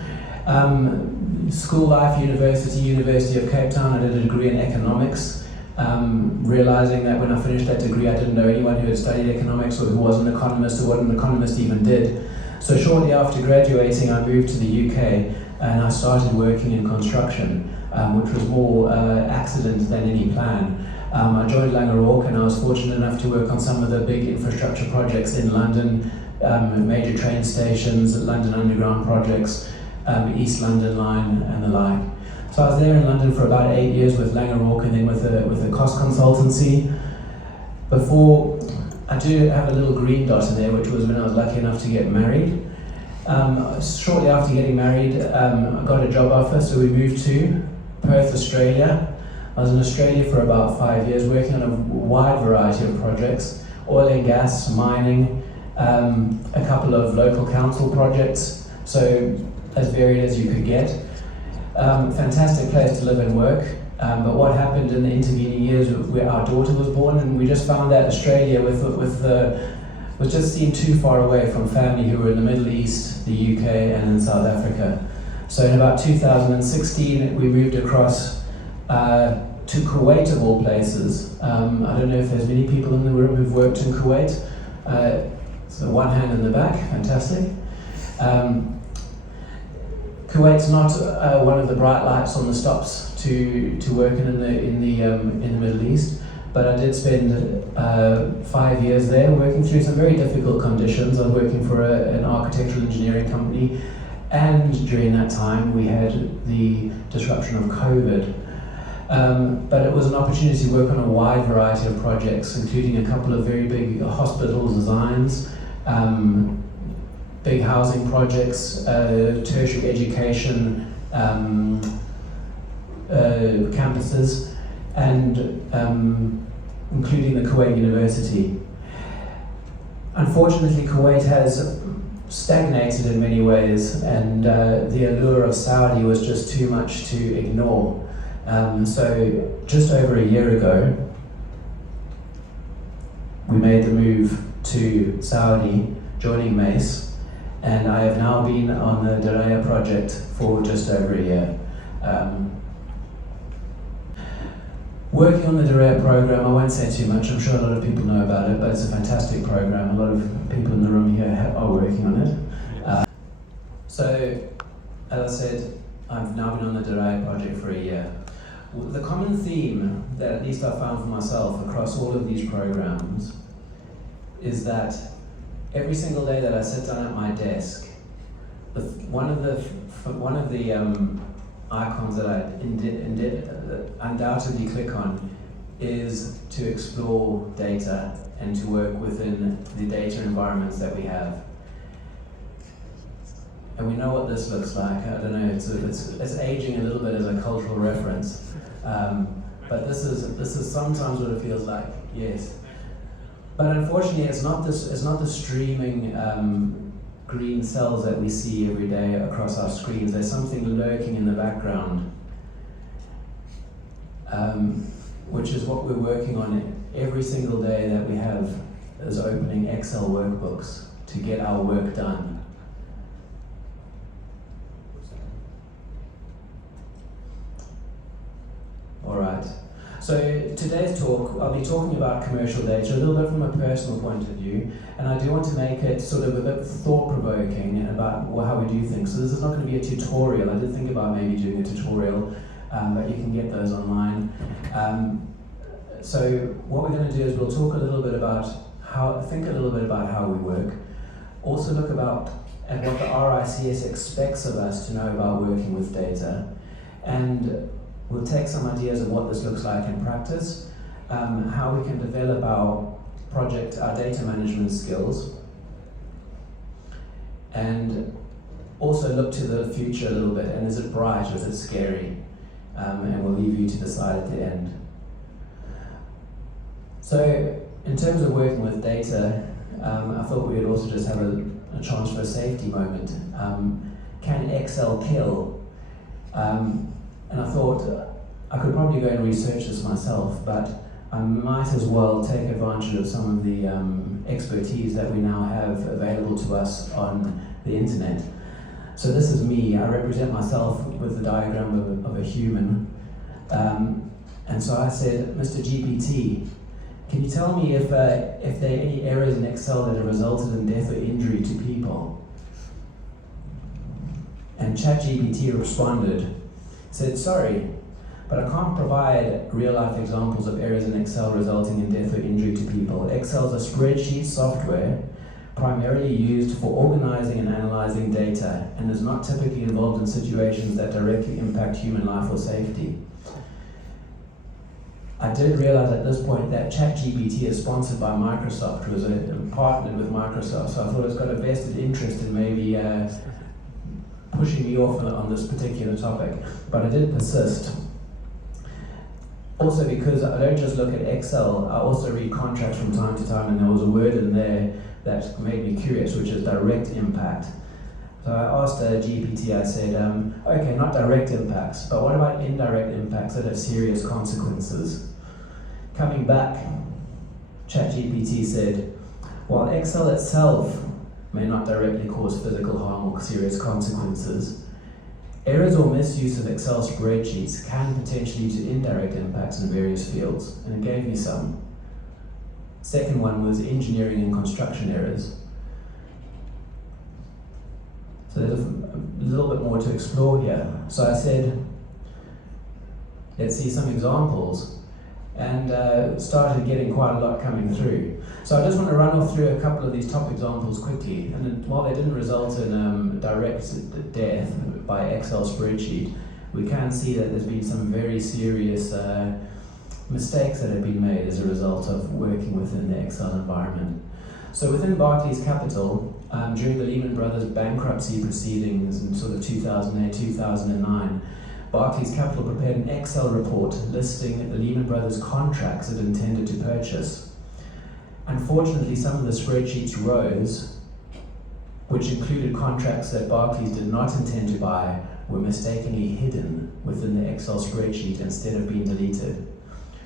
School life, University of Cape Town, I did a degree in economics, realizing that when I finished that degree I didn't know anyone who had studied economics or who was an economist or what an economist even did. So shortly after graduating I moved to the UK and I started working in construction, which was more accident than any plan. I joined Langeroog and I was fortunate enough to work on some of the big infrastructure projects in London, major train stations, London Underground projects, East London Line and the like. So I was there in London for about 8 years with Langeroog and then with a cost consultancy. Before, I do have a little green dot in there, which was when I was lucky enough to get married. Shortly after getting married, I got a job offer, so we moved to Perth, Australia. I was in Australia for about 5 years, working on a wide variety of projects, oil and gas, mining, a couple of local council projects, so as varied as you could get. Fantastic place to live and work, but what happened in the intervening years, our daughter was born, and we just found that Australia was just seemed too far away from family who were in the Middle East, the UK, and in South Africa. So in about 2016, we moved across to Kuwait of all places. I don't know if there's many people in the room who've worked in Kuwait. So one hand in the back, fantastic. Kuwait's not one of the bright lights on the stops to working in the Middle East, but I did spend 5 years there working through some very difficult conditions. I was working for an architectural engineering company, and during that time we had the disruption of COVID. But it was an opportunity to work on a wide variety of projects, including a couple of very big hospital designs, big housing projects, tertiary education campuses, and including the Kuwait University. Unfortunately, Kuwait has stagnated in many ways, and the allure of Saudi was just too much to ignore. So just over a year ago, we made the move to Saudi, joining MACE, and I have now been on the Diriyah project for just over a year. Working on the Diriyah program, I won't say too much, I'm sure a lot of people know about it, but it's a fantastic program. A lot of people in the room here are working on it. So, as I said, I've now been on the Diriyah project for a year. The common theme that at least I found for myself across all of these programs is that every single day that I sit down at my desk, one of the icons that I undoubtedly click on is to explore data and to work within the data environments that we have. And we know what this looks like. I don't know, it's aging a little bit as a cultural reference. But this is sometimes what it feels like, yes. But unfortunately, it's not the streaming green cells that we see every day across our screens. There's something lurking in the background, which is what we're working on every single day that we have is opening Excel workbooks to get our work done. All right. So today's talk, I'll be talking about commercial data a little bit from a personal point of view, and I do want to make it sort of a bit thought-provoking about how we do things. So this is not going to be a tutorial. I did think about maybe doing a tutorial, but you can get those online. So what we're going to do is we'll talk a little bit about think a little bit about how we work. Also look at what the RICS expects of us to know about working with data, and We'll take some ideas of what this looks like in practice, how we can develop our data management skills, and also look to the future a little bit, and is it bright or is it scary? And we'll leave you to decide at the end. So, in terms of working with data, I thought we would also just have a chance for a safety moment. Can Excel kill? And I thought I could probably go and research this myself, but I might as well take advantage of some of the expertise that we now have available to us on the internet. So this is me. I represent myself with the diagram of a human. And so I said, Mr. GPT, can you tell me if there are any errors in Excel that have resulted in death or injury to people? And ChatGPT responded, said, sorry, but I can't provide real-life examples of errors in Excel resulting in death or injury to people. Excel is a spreadsheet software primarily used for organizing and analyzing data and is not typically involved in situations that directly impact human life or safety. I did realize at this point that ChatGPT is sponsored by Microsoft, was partnered with Microsoft, so I thought it's got a vested interest in maybe pushing me off on this particular topic, but I did persist. Also because I don't just look at Excel, I also read contracts from time to time, and there was a word in there that made me curious, which is direct impact. So I asked GPT, I said, okay, not direct impacts, but what about indirect impacts that have serious consequences? Coming back, ChatGPT said, while Excel itself may not directly cause physical harm or serious consequences, errors or misuse of Excel spreadsheets can potentially lead to indirect impacts in various fields, and it gave me some. Second one was engineering and construction errors. So there's a little bit more to explore here. So I said, let's see some examples, and started getting quite a lot coming through. So I just want to run off through a couple of these top examples quickly, and then, while they didn't result in direct death by Excel spreadsheet, we can see that there's been some very serious mistakes that have been made as a result of working within the Excel environment. So within Barclays Capital, during the Lehman Brothers bankruptcy proceedings in sort of 2008, 2009, Barclays Capital prepared an Excel report listing the Lehman Brothers contracts it intended to purchase. Unfortunately, some of the spreadsheet's rows, which included contracts that Barclays did not intend to buy, were mistakenly hidden within the Excel spreadsheet instead of being deleted.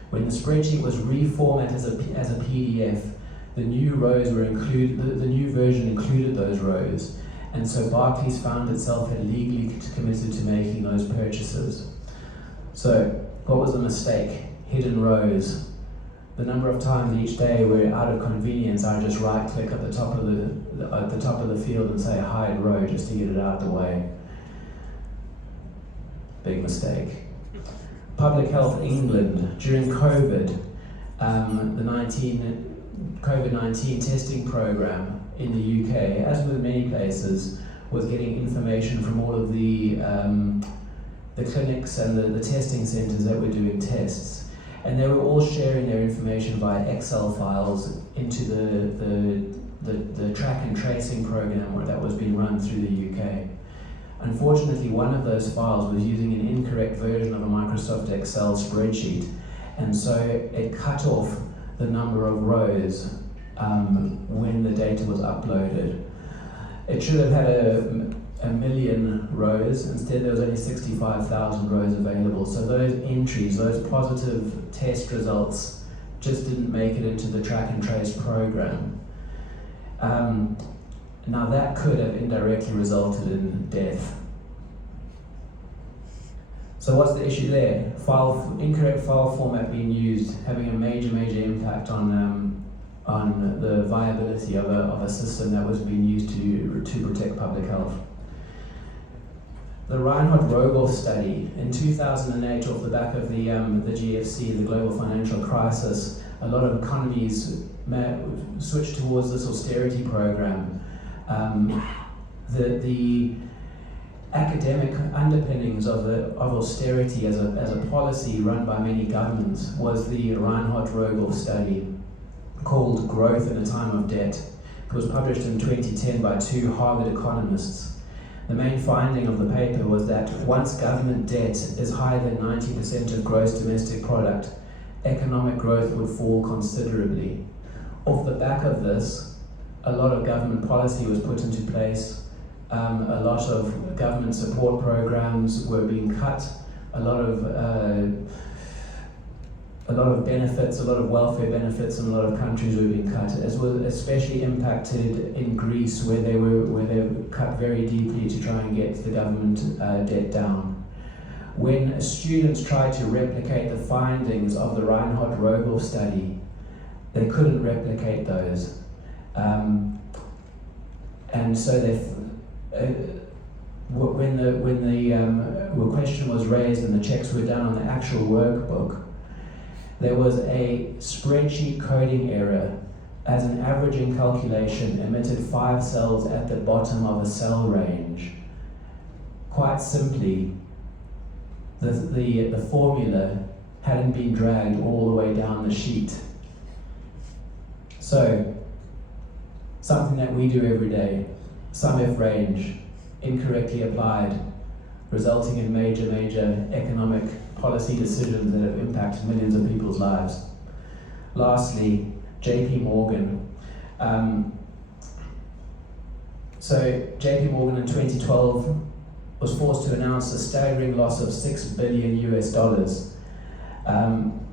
When the spreadsheet was reformatted as a PDF, the new rows were included. The new version included those rows, and so Barclays found itself had legally committed to making those purchases. So, what was the mistake? Hidden rows. The number of times each day where, out of convenience, I just right-click at the top of the field and say hide row just to get it out of the way. Big mistake. Public Health England, during COVID, the COVID-19 testing program in the UK, as with many places, was getting information from all of the clinics and the testing centres that were doing tests. And they were all sharing their information via Excel files into the track and tracing program that was being run through the UK. Unfortunately, one of those files was using an incorrect version of a Microsoft Excel spreadsheet, and so it cut off the number of rows when the data was uploaded. It should have had a million rows. Instead, there was only 65,000 rows available. So those entries, those positive test results, just didn't make it into the track and trace program. Now that could have indirectly resulted in death. So what's the issue there? Incorrect file format being used, having a major impact on the viability of a system that was being used to protect public health. The Reinhardt-Rogoff study in 2008, off the back of the GFC, the global financial crisis, a lot of economies switched towards this austerity program. The academic underpinnings of austerity as a policy run by many governments was the Reinhardt-Rogel study called Growth in a Time of Debt. It was published in 2010 by 2 Harvard economists. The main finding of the paper was that once government debt is higher than 90% of gross domestic product, economic growth would fall considerably. Off the back of this, a lot of government policy was put into place. A lot of government support programs were being cut. A lot of benefits, a lot of welfare benefits in a lot of countries were being cut. As was especially impacted in Greece, where they were cut very deeply to try and get the government debt down. When students tried to replicate the findings of the Reinhardt-Rogel study, they couldn't replicate those. And so when the question was raised and the checks were done on the actual workbook, there was a spreadsheet coding error as an averaging calculation emitted 5 cells at the bottom of a cell range. Quite simply, the formula hadn't been dragged all the way down the sheet. So, something that we do every day, sum if range, incorrectly applied, resulting in major economic policy decisions that have impacted millions of people's lives. Lastly, JP Morgan. So JP Morgan in 2012 was forced to announce a staggering loss of $6 billion US.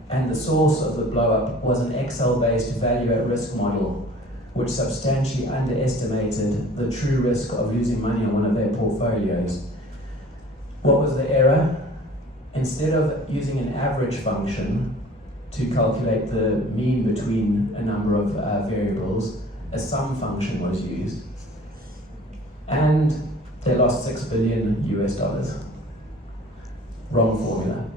And the source of the blow-up was an Excel-based value at risk model, which substantially underestimated the true risk of losing money on one of their portfolios. What was the error? Instead of using an average function to calculate the mean between a number of variables, a sum function was used, and they lost $6 billion US. Wrong formula.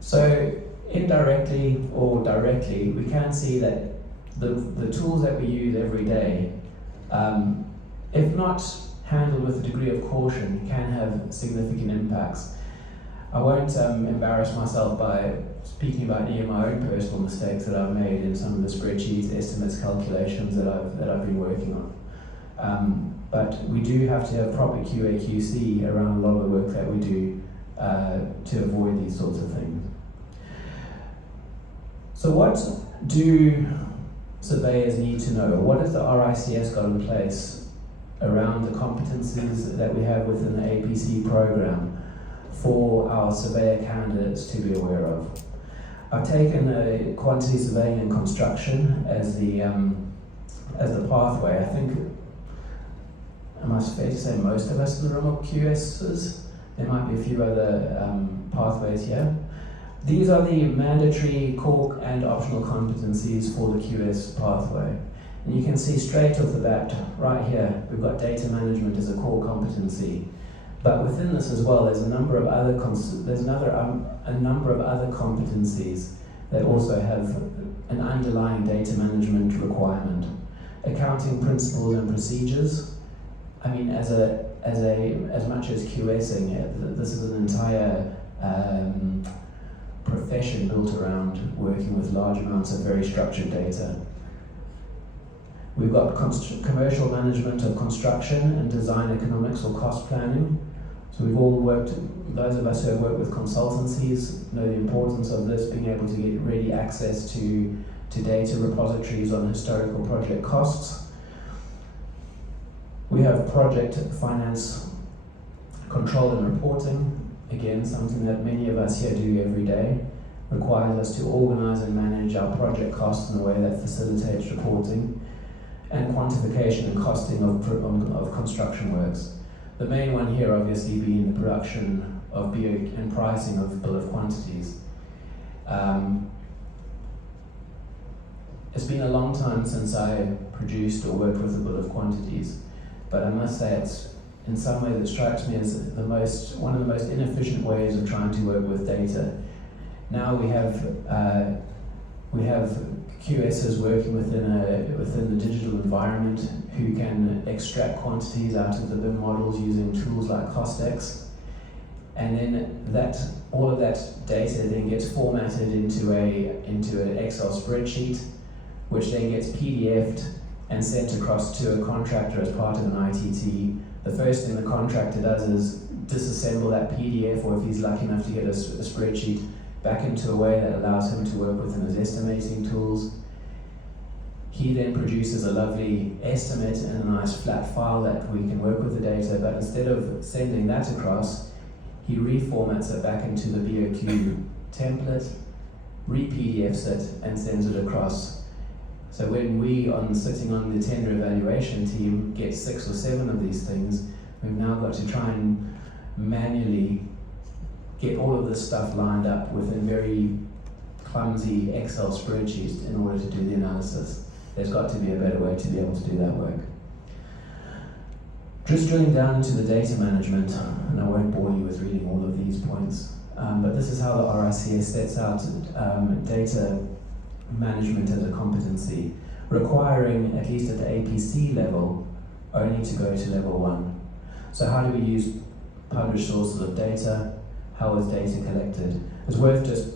So indirectly or directly, we can see that the tools that we use every day, if not handled with a degree of caution, can have significant impacts. I won't embarrass myself by speaking about any of my own personal mistakes that I've made in some of the spreadsheets, estimates, calculations that I've been working on. But we do have to have proper QA/QC around a lot of the work that we do to avoid these sorts of things. So what do surveyors need to know? What has the RICS got in place around the competencies that we have within the APC program for our surveyor candidates to be aware of? I've taken quantity surveying and construction as the pathway. I think, am I fair to say most of us in the room are QSs? There might be a few other pathways here. These are the mandatory core and optional competencies for the QS pathway. And you can see straight off the bat, right here, we've got data management as a core competency. But within this as well, there's a number of other competencies that also have an underlying data management requirement. Accounting principles and procedures. I mean, as much as QSing, this is an entire profession built around working with large amounts of very structured data. We've got commercial management of construction and design economics or cost planning. So we've all worked, those of us who have worked with consultancies know the importance of this, being able to get ready access to data repositories on historical project costs. We have project finance control and reporting. Again, something that many of us here do every day, requires us to organize and manage our project costs in a way that facilitates reporting, and quantification and costing of construction works. The main one here obviously being the production of BO and pricing of bill of quantities. It's been a long time since I produced or worked with a bill of quantities, but I must say it's in some way that strikes me as one of the most inefficient ways of trying to work with data. Now we have We have QSs working within the digital environment who can extract quantities out of the BIM models using tools like CostX. And then all of that data then gets formatted into an Excel spreadsheet, which then gets PDF'd and sent across to a contractor as part of an ITT. The first thing the contractor does is disassemble that PDF, or if he's lucky enough to get a spreadsheet, back into a way that allows him to work within his estimating tools. He then produces a lovely estimate in a nice flat file that we can work with the data, but instead of sending that across, he reformats it back into the BOQ template, re-PDFs it, and sends it across. So when we, sitting on the tender evaluation team, get 6 or 7 of these things, we've now got to try and manually get all of this stuff lined up within very clumsy Excel spreadsheets in order to do the analysis. There's got to be a better way to be able to do that work. Just drilling down into the data management, and I won't bore you with reading all of these points, but this is how the RICS sets out data management as a competency, requiring, at least at the APC level, only to go to level 1. So how do we use published sources of data? How is data collected? It's worth just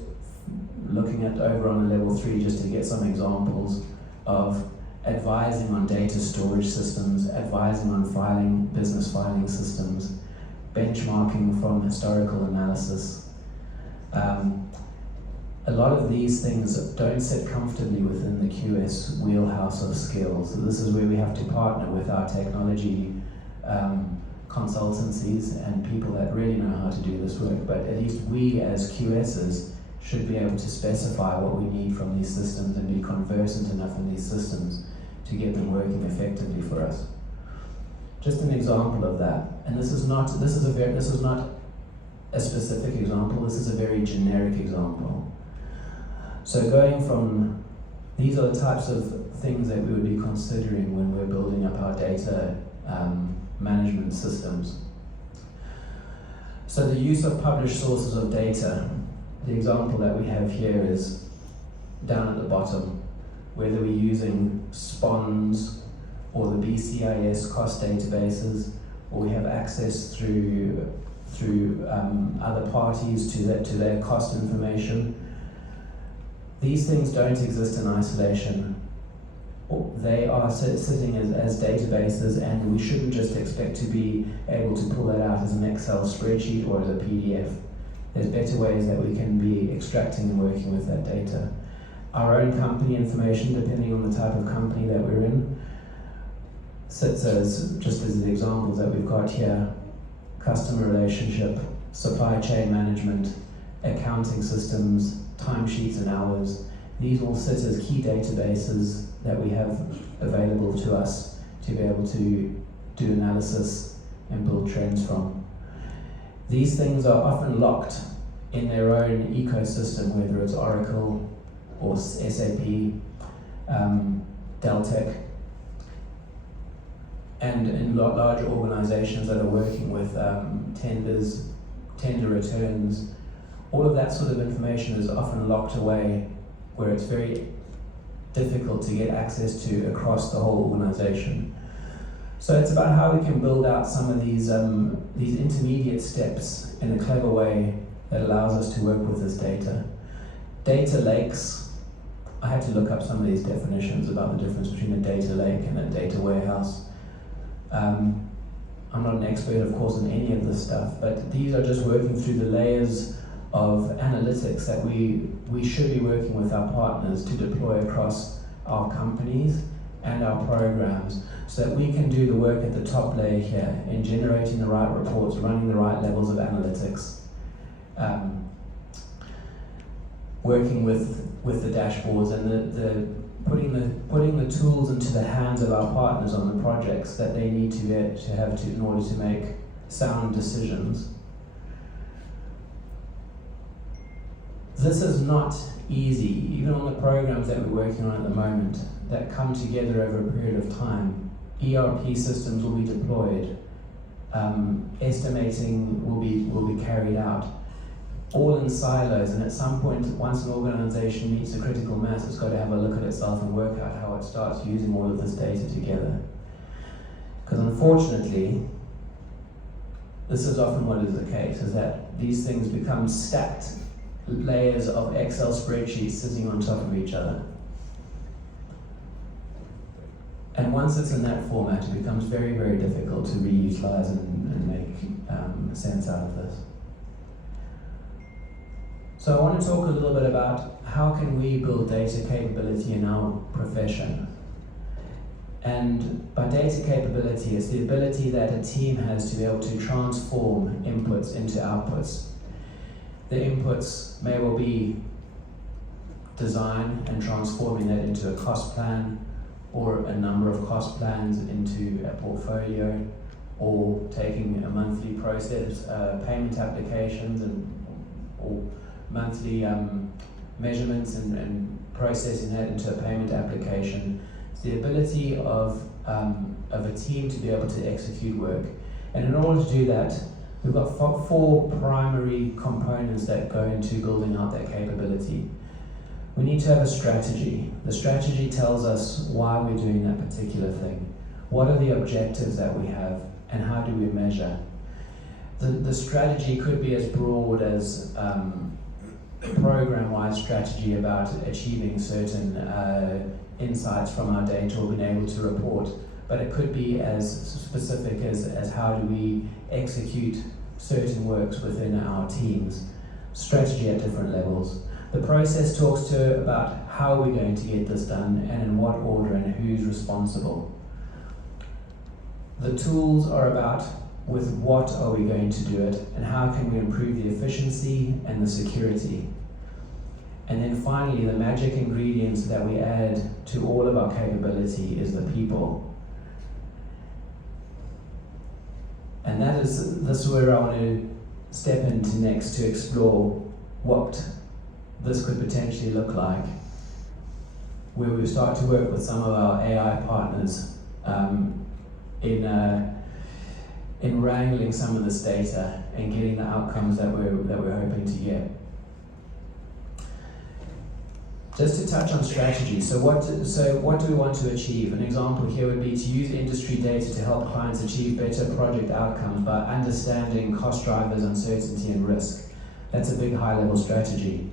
looking at over on a level 3 just to get some examples of advising on data storage systems, advising on business filing systems, benchmarking from historical analysis. A lot of these things don't sit comfortably within the QS wheelhouse of skills. So this is where we have to partner with our technology consultancies and people that really know how to do this work, but at least we as QSs should be able to specify what we need from these systems and be conversant enough in these systems to get them working effectively for us. Just an example of that, and this is not a specific example, this is a very generic example. So going from, these are the types of things that we would be considering when we're building up our data management systems. So the use of published sources of data, the example that we have here is down at the bottom, whether we're using SPONs or the BCIS cost databases, or we have access through other parties to their cost information. These things don't exist in isolation. They are sitting as databases, and we shouldn't just expect to be able to pull that out as an Excel spreadsheet or as a PDF. There's better ways that we can be extracting and working with that data. Our own company information, depending on the type of company that we're in, sits just as the examples that we've got here: customer relationship, supply chain management, accounting systems, timesheets and hours. These all sit as key databases that we have available to us to be able to do analysis and build trends from. These things are often locked in their own ecosystem, whether it's Oracle or SAP, Deltek, and in larger organizations that are working with tender returns. All of that sort of information is often locked away where it's very difficult to get access to across the whole organization. So it's about how we can build out some of these intermediate steps in a clever way that allows us to work with this data. Data lakes, I had to look up some of these definitions about the difference between a data lake and a data warehouse. I'm not an expert, of course, in any of this stuff, but these are just working through the layers of analytics that we should be working with our partners to deploy across our companies and our programs, so that we can do the work at the top layer here in generating the right reports, running the right levels of analytics, working with the dashboards and putting the tools into the hands of our partners on the projects that they need to have in order to make sound decisions. This is not easy, even on the programs that we're working on at the moment that come together over a period of time. ERP systems will be deployed, estimating will be carried out. all in silos, and at some point, once an organization meets a critical mass, it's got to have a look at itself and work out how it starts using all of this data together. Because unfortunately, this is often what is the case, is that these things become stacked layers of Excel spreadsheets sitting on top of each other. And once it's in that format, it becomes very, very difficult to reutilize and make sense out of this. So I want to talk a little bit about how can we build data capability in our profession. And by data capability, it's the ability that a team has to be able to transform inputs into outputs. The inputs may well be design and transforming that into a cost plan, or a number of cost plans into a portfolio, or taking a monthly process, payment applications or monthly measurements and processing that into a payment application. It's the ability of a team to be able to execute work. And in order to do that, we've got four primary components that go into building out that capability. We need to have a strategy. The strategy tells us why we're doing that particular thing. What are the objectives that we have, and how do we measure? The strategy could be as broad as program-wide strategy about achieving certain insights from our data or being able to report, but it could be as specific as how do we execute certain works within our teams. Strategy at different levels. The process talks to about how we're going to get this done and in what order and who's responsible. The tools are about with what are we going to do it and how can we improve the efficiency and the security. And then finally, the magic ingredients that we add to all of our capability is the people. And this is where I want to step into next to explore what this could potentially look like, where we start to work with some of our AI partners in wrangling some of this data and getting the outcomes that we're hoping to get. Just to touch on strategy, so what do we want to achieve? An example here would be to use industry data to help clients achieve better project outcomes by understanding cost drivers, uncertainty and risk. That's a big high-level strategy.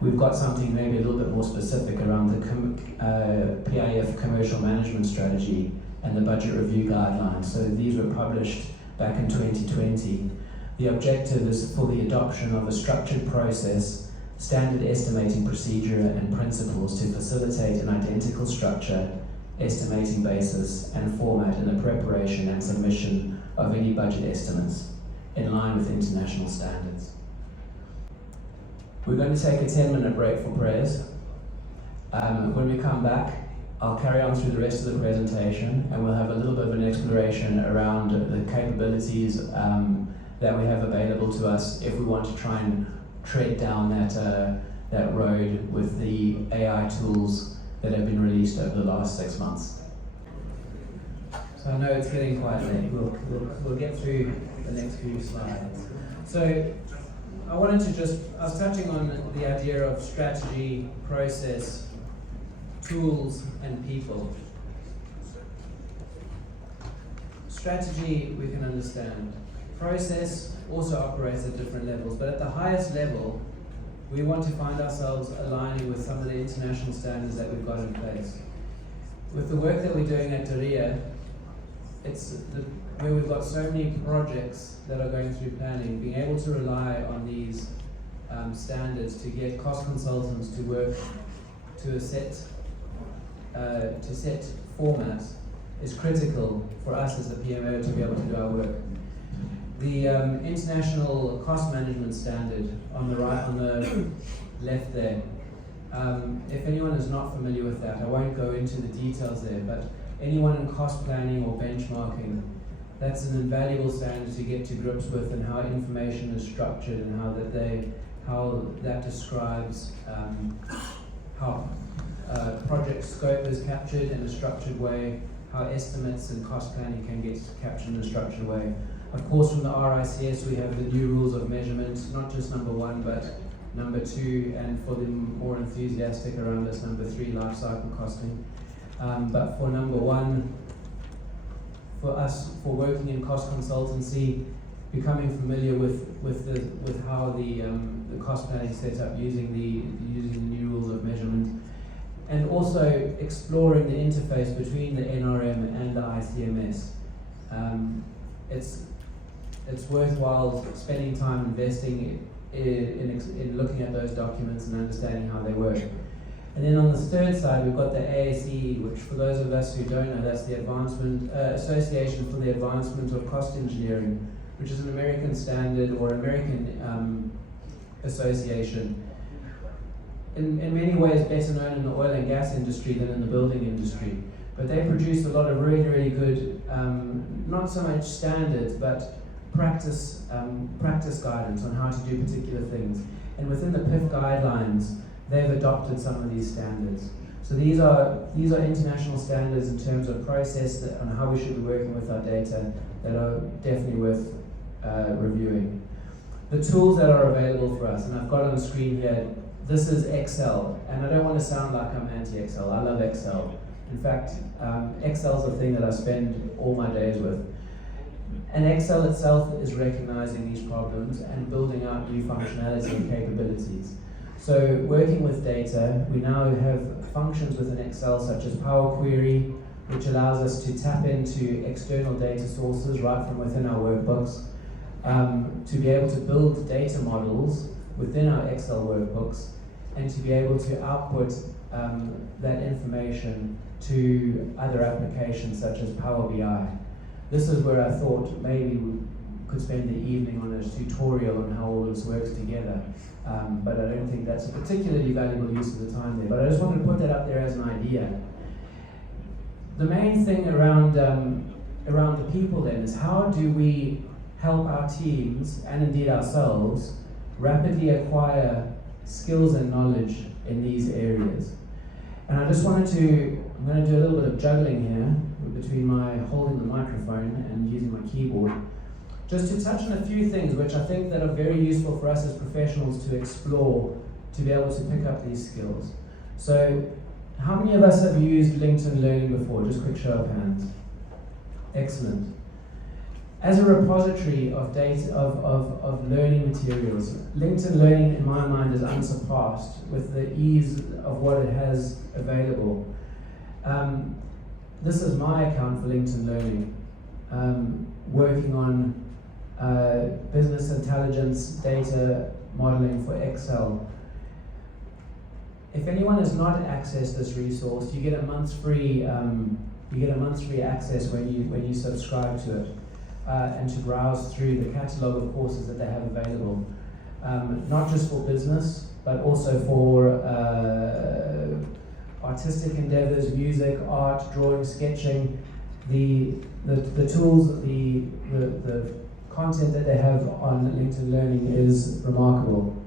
We've got something maybe a little bit more specific around the PIF commercial management strategy and the budget review guidelines. So these were published back in 2020. The objective is for the adoption of a structured process, standard estimating procedure and principles to facilitate an identical structure, estimating basis and format in the preparation and submission of any budget estimates in line with international standards. We're going to take a 10-minute break for prayers. When we come back, I'll carry on through the rest of the presentation and we'll have a little bit of an exploration around the capabilities that we have available to us if we want to try and tread down that road with the AI tools that have been released over the last 6 months. So I know it's getting quite late. We'll get through the next few slides. So I was touching on the idea of strategy, process, tools, and people. Strategy we can understand. Process also operates at different levels, but at the highest level, we want to find ourselves aligning with some of the international standards that we've got in place. With the work that we're doing at Riyadh, where we've got so many projects that are going through planning, being able to rely on these standards to get cost consultants to work to set formats is critical for us as the PMO to be able to do our work. The International Cost Management Standard on the right, on the left there. If anyone is not familiar with that, I won't go into the details there, but anyone in cost planning or benchmarking, that's an invaluable standard to get to grips with and how information is structured and how that describes how project scope is captured in a structured way, how estimates and cost planning can get captured in a structured way. Of course, from the RICS, we have the new rules of measurement, not just number 1, but number 2, and for the more enthusiastic around us, number 3, life cycle costing. But for number 1, for us, for working in cost consultancy, becoming familiar with how the cost planning is set up using the new rules of measurement, and also exploring the interface between the NRM and the ICMS. It's worthwhile spending time investing in looking at those documents and understanding how they work. And then on the third side, we've got the ASE, which for those of us who don't know, that's the Association for the Advancement of Cost Engineering, which is an American standard or American association. In many ways better known in the oil and gas industry than in the building industry. But they produce a lot of really, really good, not so much standards, but practice guidance on how to do particular things. And within the PIF guidelines, they've adopted some of these standards. So these are international standards in terms of process on how we should be working with our data that are definitely worth reviewing. The tools that are available for us, and I've got on the screen here, this is Excel, and I don't want to sound like I'm anti-Excel. I love Excel. In fact, Excel is the thing that I spend all my days with. And Excel itself is recognizing these problems and building out new functionality and capabilities. So working with data, we now have functions within Excel such as Power Query, which allows us to tap into external data sources right from within our workbooks, to be able to build data models within our Excel workbooks, and to be able to output that information to other applications such as Power BI. This is where I thought maybe we could spend the evening on a tutorial on how all this works together. But I don't think that's a particularly valuable use of the time there. But I just wanted to put that up there as an idea. The main thing around the people then is how do we help our teams, and indeed ourselves, rapidly acquire skills and knowledge in these areas. And I just wanted to, I'm going to do a little bit of juggling here between my holding the microphone and using my keyboard, just to touch on a few things which I think that are very useful for us as professionals to explore, to be able to pick up these skills. So, how many of us have used LinkedIn Learning before? Just quick show of hands. Excellent. As a repository of data, of learning materials, LinkedIn Learning in my mind is unsurpassed with the ease of what it has available. This is my account for LinkedIn Learning, working on business intelligence data modeling for Excel. If anyone has not accessed this resource, you get a month's free. You get a month's free access when you subscribe to it, and to browse through the catalogue of courses that they have available, not just for business, but also for artistic endeavors, music, art, drawing, sketching. The tools, the content that they have on LinkedIn Learning is remarkable.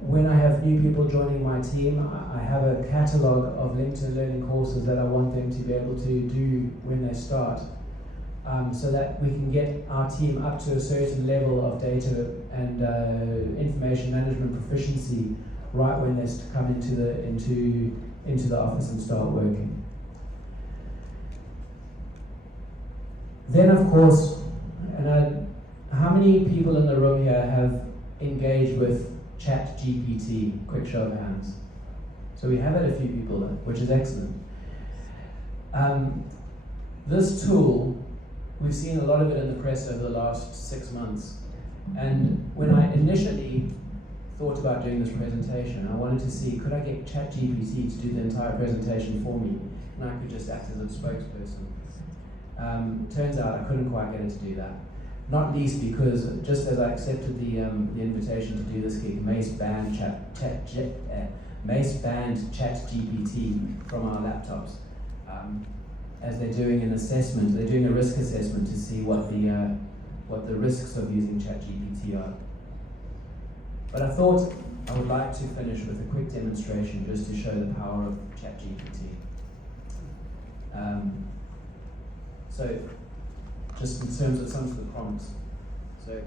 When I have new people joining my team, I have a catalogue of LinkedIn Learning courses that I want them to be able to do when they start, so that we can get our team up to a certain level of data and information management proficiency right when they come into the office and start working. Then, of course, how many people in the room here have engaged with ChatGPT? Quick show of hands. So we have had a few people, which is excellent. This tool, we've seen a lot of it in the press over the last 6 months. And when I initially thought about doing this presentation, I wanted to see, could I get ChatGPT to do the entire presentation for me? And I could just act as a spokesperson. Turns out I couldn't quite get it to do that. Not least because just as I accepted the invitation to do this gig, Mace banned ChatGPT from our laptops. As they're doing an assessment, they're doing a risk assessment to see what the risks of using ChatGPT are. But I thought I would like to finish with a quick demonstration just to show the power of ChatGPT. So just in terms of some of the prompts. So,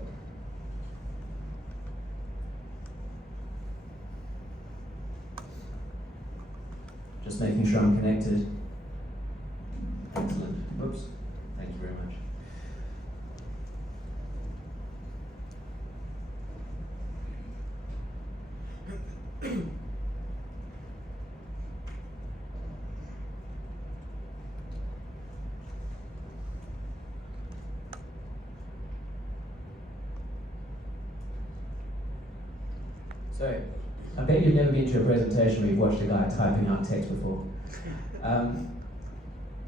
just making sure I'm connected. Excellent. Whoops. Thank you very much. So, I bet you've never been to a presentation where you've watched a guy typing out text before.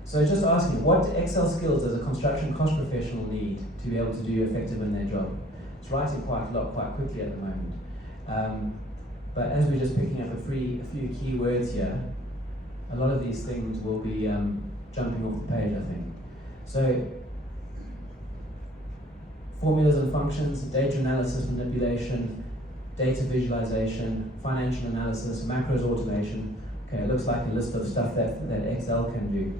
So just asking, what Excel skills does a construction cost professional need to be able to do effective in their job? It's writing quite a lot, quite quickly at the moment. But as we're just picking up a few key words here, a lot of these things will be jumping off the page, I think. So, formulas and functions, data analysis, manipulation, data visualization, financial analysis, macros automation. Okay, it looks like a list of stuff that Excel can do.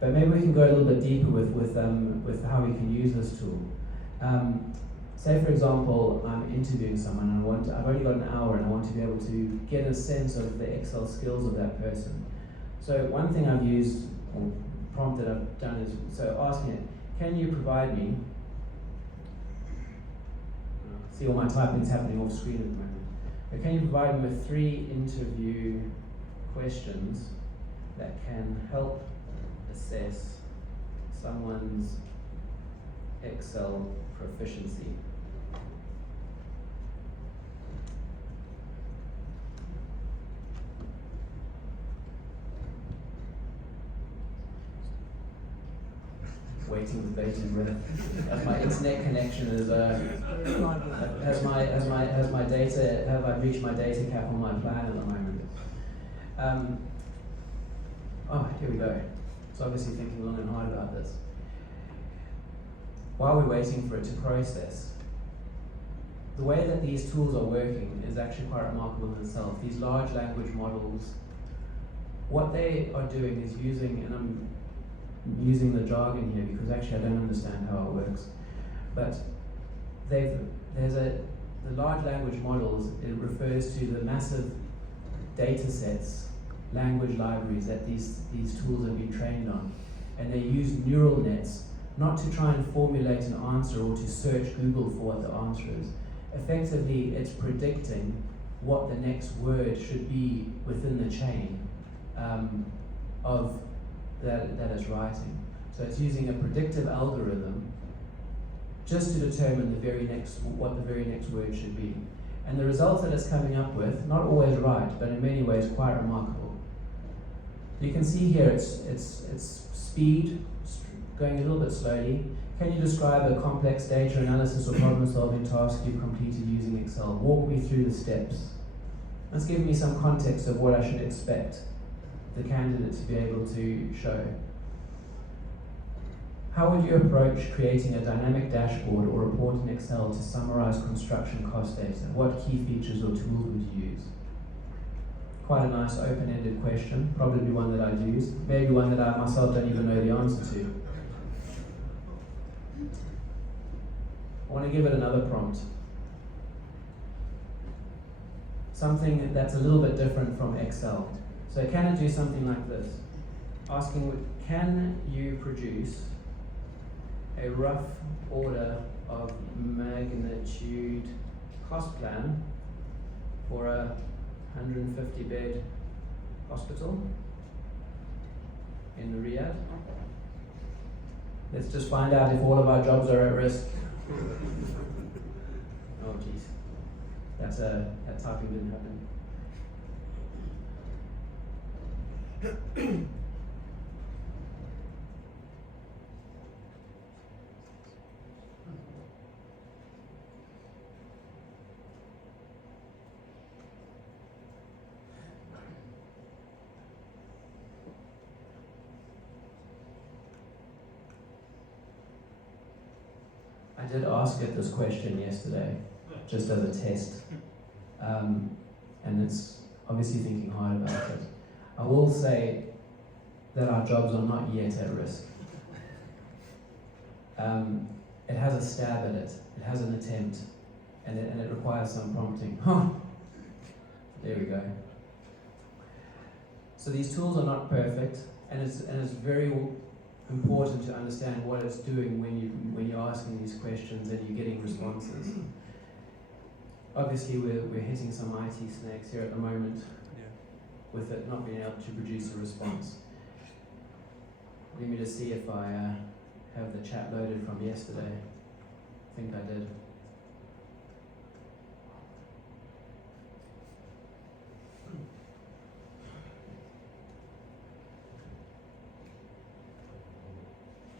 But maybe we can go a little bit deeper with how we can use this tool. Say for example, I'm interviewing someone and I've only got an hour and I want to be able to get a sense of the Excel skills of that person. So one thing I've used, or prompt that I've done is, so asking it, can you provide me, see all my typing's happening off screen at the moment, but can you provide me with 3 interview questions that can help assess someone's Excel proficiency? Waiting with bated breath. As my internet connection is have I reached my data cap on my plan at the moment? Here we go. So obviously thinking long and hard about this. While we're waiting for it to process, the way that these tools are working is actually quite remarkable in itself. These large language models, what they are doing is using, and I'm using the jargon here because actually I don't understand how it works, but the large language models, it refers to the massive data sets, language libraries that these tools have been trained on, and they use neural nets not to try and formulate an answer or to search Google for what the answer is. Effectively, it's predicting what the next word should be within the chain of that it's writing. So it's using a predictive algorithm just to determine what the very next word should be. And the results that it's coming up with, not always right, but in many ways quite remarkable. You can see here it's speed, going a little bit slowly. Can you describe a complex data analysis or problem-solving task you've completed using Excel? Walk me through the steps. That's giving me some context of what I should expect the candidate to be able to show. How would you approach creating a dynamic dashboard or report in Excel to summarize construction cost data? What key features or tools would you use? Quite a nice open-ended question, probably one that I'd use, maybe one that I myself don't even know the answer to. I want to give it another prompt. Something that's a little bit different from Excel. So can it do something like this? Asking, can you produce a rough order of magnitude cost plan for a 150-bed hospital in Riyadh? Let's just find out if all of our jobs are at risk. Oh geez, that typing didn't happen. I did ask it this question yesterday, just as a test, and it's obviously thinking hard about it. I will say that our jobs are not yet at risk. it has a stab at it, it has an attempt, and it requires some prompting. There we go. So these tools are not perfect, and it's very important to understand what it's doing when you're asking these questions and you're getting responses. Obviously, we're hitting some IT snakes here at the moment, with it not being able to produce a response. Let me just see if I have the chat loaded from yesterday. I think I did.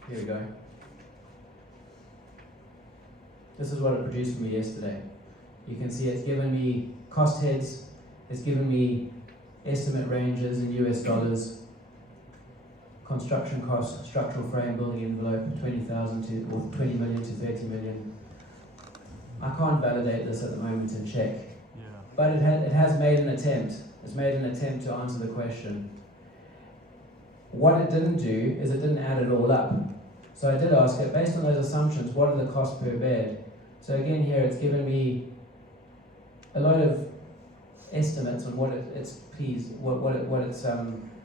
Here we go. This is what it produced for me yesterday. You can see it's given me cost heads, it's given me estimate ranges in US dollars, construction cost, structural frame, building envelope, 20,000 to, or 20 million to 30 million. I can't validate this at the moment and check, but it has made an attempt. It's made an attempt to answer the question. What it didn't do is it didn't add it all up. So I did ask it, based on those assumptions, what are the costs per bed? So again here, it's given me a lot of estimates on what it's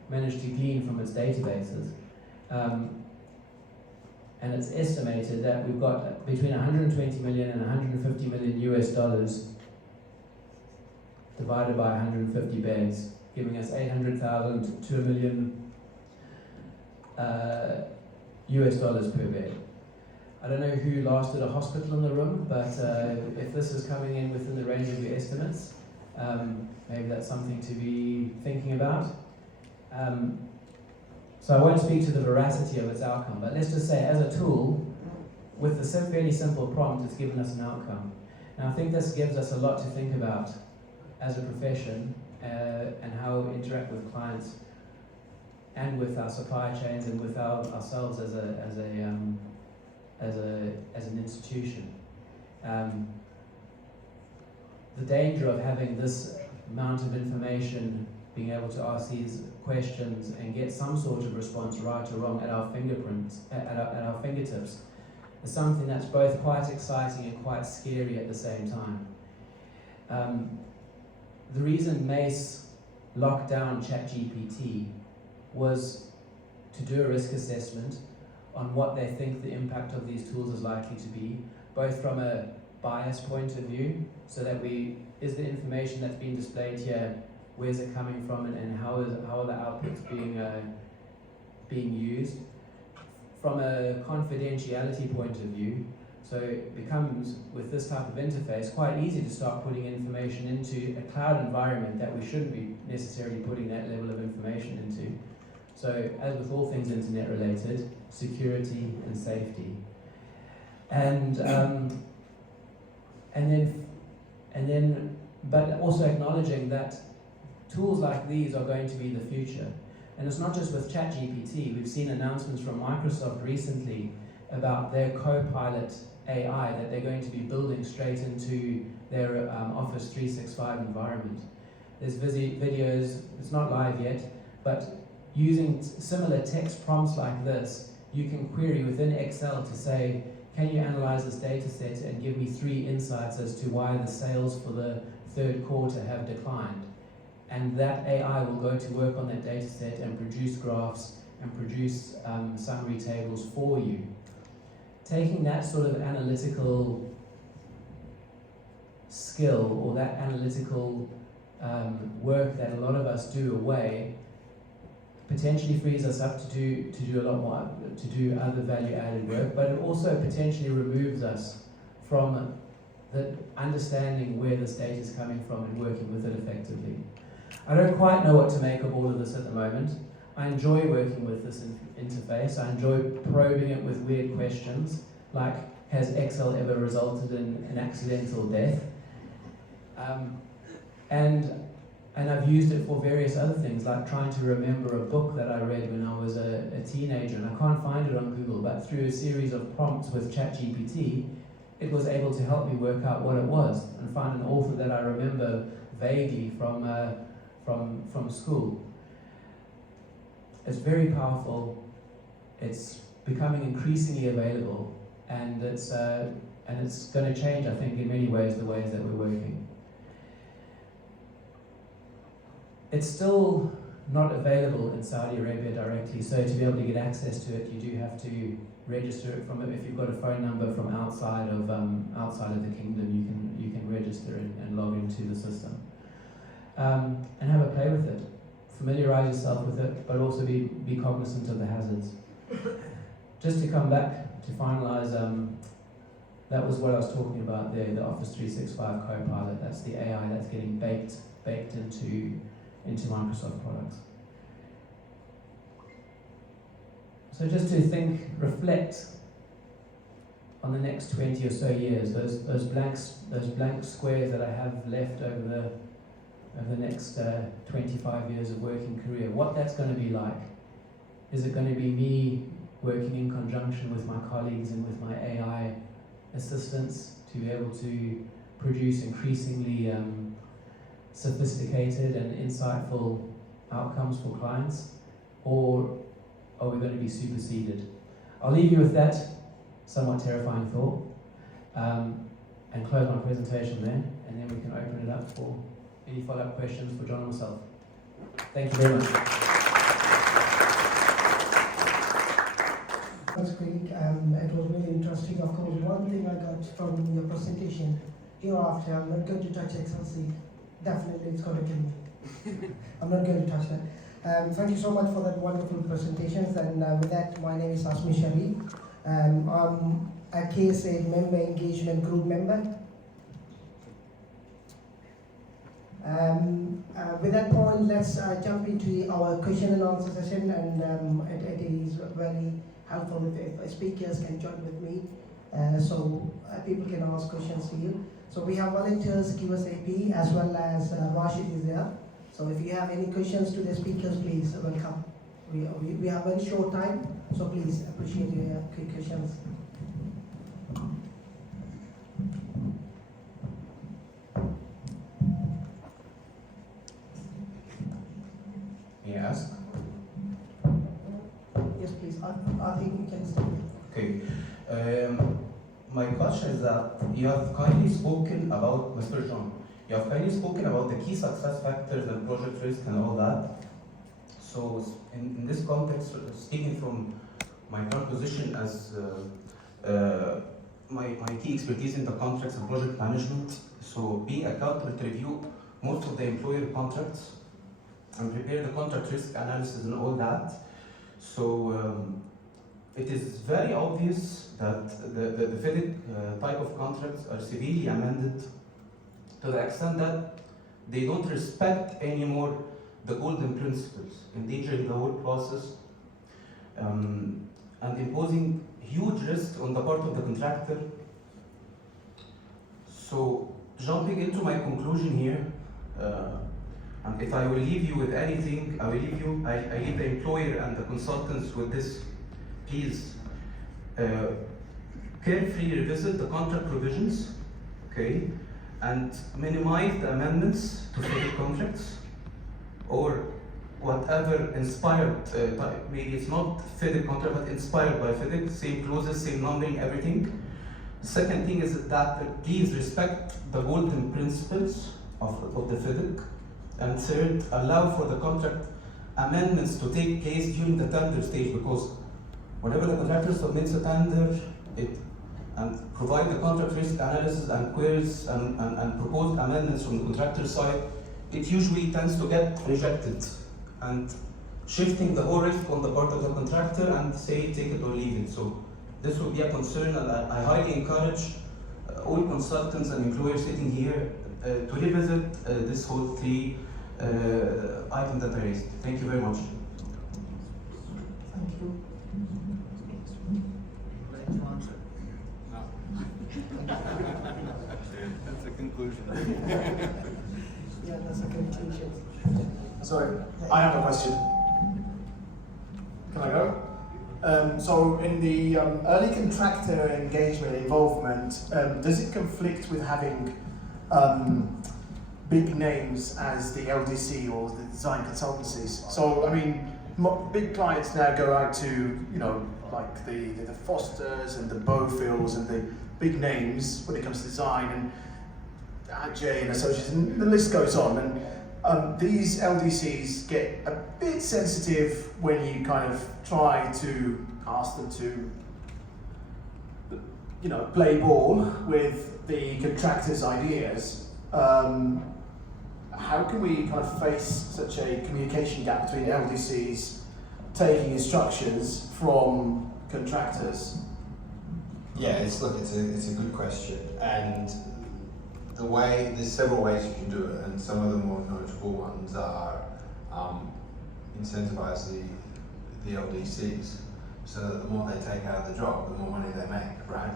managed to glean from its databases. And it's estimated that we've got between 120 million and 150 million US dollars divided by 150 beds, giving us 800,000 to $1 million US dollars per bed. I don't know who last did a hospital in the room, but if this is coming in within the range of your estimates, maybe that's something to be thinking about. So I won't speak to the veracity of its outcome, but let's just say as a tool, with the fairly simple prompt, it's given us an outcome. Now I think this gives us a lot to think about as a profession and how we interact with clients and with our supply chains and with ourselves as an institution. The danger of having this amount of information, being able to ask these questions and get some sort of response, right or wrong, at our fingertips, is something that's both quite exciting and quite scary at the same time. The reason Mace locked down ChatGPT was to do a risk assessment on what they think the impact of these tools is likely to be, both from a bias point of view, so that is the information that's being displayed here, where's it coming from, and how are the outputs being used, from a confidentiality point of view. So it becomes, with this type of interface, quite easy to start putting information into a cloud environment that we shouldn't be necessarily putting that level of information into. So, as with all things internet related, security and safety, but also acknowledging that tools like these are going to be the future. And it's not just with ChatGPT. We've seen announcements from Microsoft recently about their Copilot AI that they're going to be building straight into their Office 365 environment. There's videos, it's not live yet, but using similar text prompts like this, you can query within Excel to say, can you analyze this data set and give me 3 insights as to why the sales for the third quarter have declined? And that AI will go to work on that data set and produce graphs and produce summary tables for you. Taking that sort of analytical skill or that analytical work that a lot of us do away potentially frees us up to do a lot more, to do other value-added work, but it also potentially removes us from the understanding where this data is coming from and working with it effectively. I don't quite know what to make of all of this at the moment. I enjoy working with this interface. I enjoy probing it with weird questions, like, has Excel ever resulted in an accidental death? And I've used it for various other things, like trying to remember a book that I read when I was a teenager, and I can't find it on Google, but through a series of prompts with ChatGPT, it was able to help me work out what it was and find an author that I remember vaguely from school. It's very powerful. It's becoming increasingly available, and it's going to change, I think, in many ways the ways that we're working. It's still not available in Saudi Arabia directly, so to be able to get access to it, you do have to register it from it. If you've got a phone number from outside of the kingdom, you can register and log into the system and have a play with it. Familiarize yourself with it, but also be cognizant of the hazards. Just to come back to finalize, that was what I was talking about there, the Office 365 Copilot. That's the AI that's getting baked into Microsoft products. So just to think, reflect on the next 20 or so years, those blank squares that I have left over the next 25 years of working career, what that's going to be like. Is it going to be me working in conjunction with my colleagues and with my AI assistants to be able to produce increasingly sophisticated and insightful outcomes for clients, or are we going to be superseded? I'll leave you with that somewhat terrifying thought and close my presentation there, and then we can open it up for any follow-up questions for John and myself. Thank you very much. That's great. It was really interesting. Of course, one thing I got from your presentation, hereafter I'm not going to touch Excel sheet. Definitely it's going to kill me. I'm not going to touch that. Thank you so much for that wonderful presentations. And with that, my name is Asmi Sharif. I'm a KSA member engagement group member. With that point, let's jump into our question and answer session, and it is very helpful if speakers can join with me, so people can ask questions here. So we have volunteers, QSAP, as well as Rajhi is there. So if you have any questions to the speakers, please welcome. We have very short time, so please appreciate your quick questions. May I ask? Yes, please. I think we can start. Okay. My question is that you have kindly spoken about, Mr. John, you have kindly spoken about the key success factors and project risk and all that. So in this context, speaking from my current position as my key expertise in the contracts and project management, so being accountable to review most of the employer contracts and prepare the contract risk analysis and all that. So it is very obvious that the FIDIC type of contracts are severely amended to the extent that they don't respect anymore the golden principles, endangering the whole process and imposing huge risk on the part of the contractor. So jumping into my conclusion here, and if I will leave you with anything, I leave the employer and the consultants with this. Please carefully revisit the contract provisions, okay, and minimize the amendments to FIDIC contracts or whatever inspired, maybe it's not FIDIC contract, but inspired by FIDIC, same clauses, same numbering, everything. The second thing is that please respect the golden principles of the FIDIC. And third, allow for the contract amendments to take place during the tender stage, because whenever the contractor submits a tender, and provide the contract risk analysis and queries and proposed amendments from the contractor side, it usually tends to get rejected, and shifting the whole risk on the part of the contractor and say take it or leave it. So this would be a concern, and I highly encourage all consultants and employers sitting here to revisit this whole three items that I raised. Thank you very much. Thank you. That's a conclusion. Yeah, that's a conclusion. Sorry, I have a question. Can I go? So in the early contractor engagement involvement, does it conflict with having big names as the LDC or the design consultancies? So, I mean, big clients now go out to, you know, like the Fosters and the Bowfields and the big names when it comes to design, and Rajhi and Associates, and the list goes on. And these LDCs get a bit sensitive when you kind of try to ask them to, you know, play ball with the contractor's ideas. How can we kind of face such a communication gap between LDCs taking instructions from contractors? Yeah, it's a good question, and there's several ways you can do it, and some of the more notable ones are incentivize the LDCs, so that the more they take out of the job, the more money they make, right?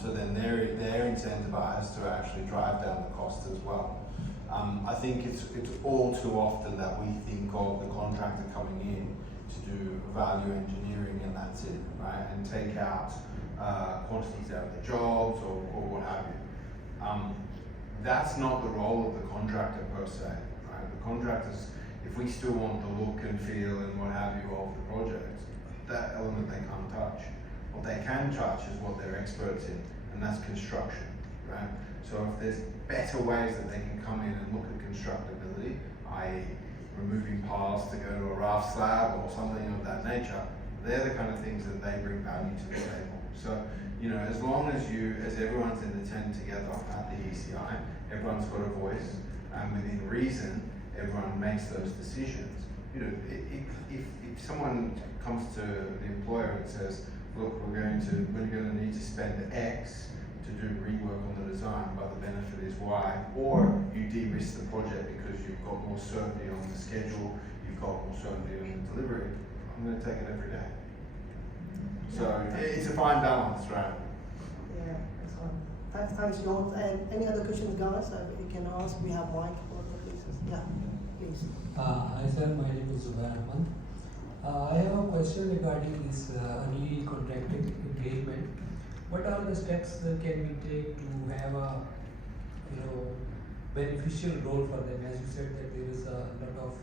So then they're incentivized to actually drive down the cost as well. I think it's all too often that we think of the contractor coming in to do value engineering and that's it, right? And take out quantities out of the jobs or what have you. That's not the role of the contractor per se, right? The contractors, if we still want the look and feel and what have you of the project, that element they can't touch. What they can touch is what they're experts in, and that's construction, right? So if there's better ways that they can come in and look at constructability, i.e. removing piles to go to a raft slab or something of that nature, they're the kind of things that they bring value to the table. So, you know, as long as everyone's in the tent together at the ECI, everyone's got a voice, and within reason, everyone makes those decisions. You know, if someone comes to the employer and says, look, we're going to need to spend X to do rework on the design, but the benefit is Y, or you de-risk the project because you've got more certainty on the schedule, you've got more certainty on the delivery, I'm going to take it every day. So it's a fine balance, right? Yeah, excellent. Thanks, John. And any other questions, guys, that you can ask? We have mic for the places. Yeah, please. Hi sir, my name is Zubair Ahmed. I have a question regarding this early contracting engagement. What are the steps that can we take to have a beneficial role for them? As you said that there is a lot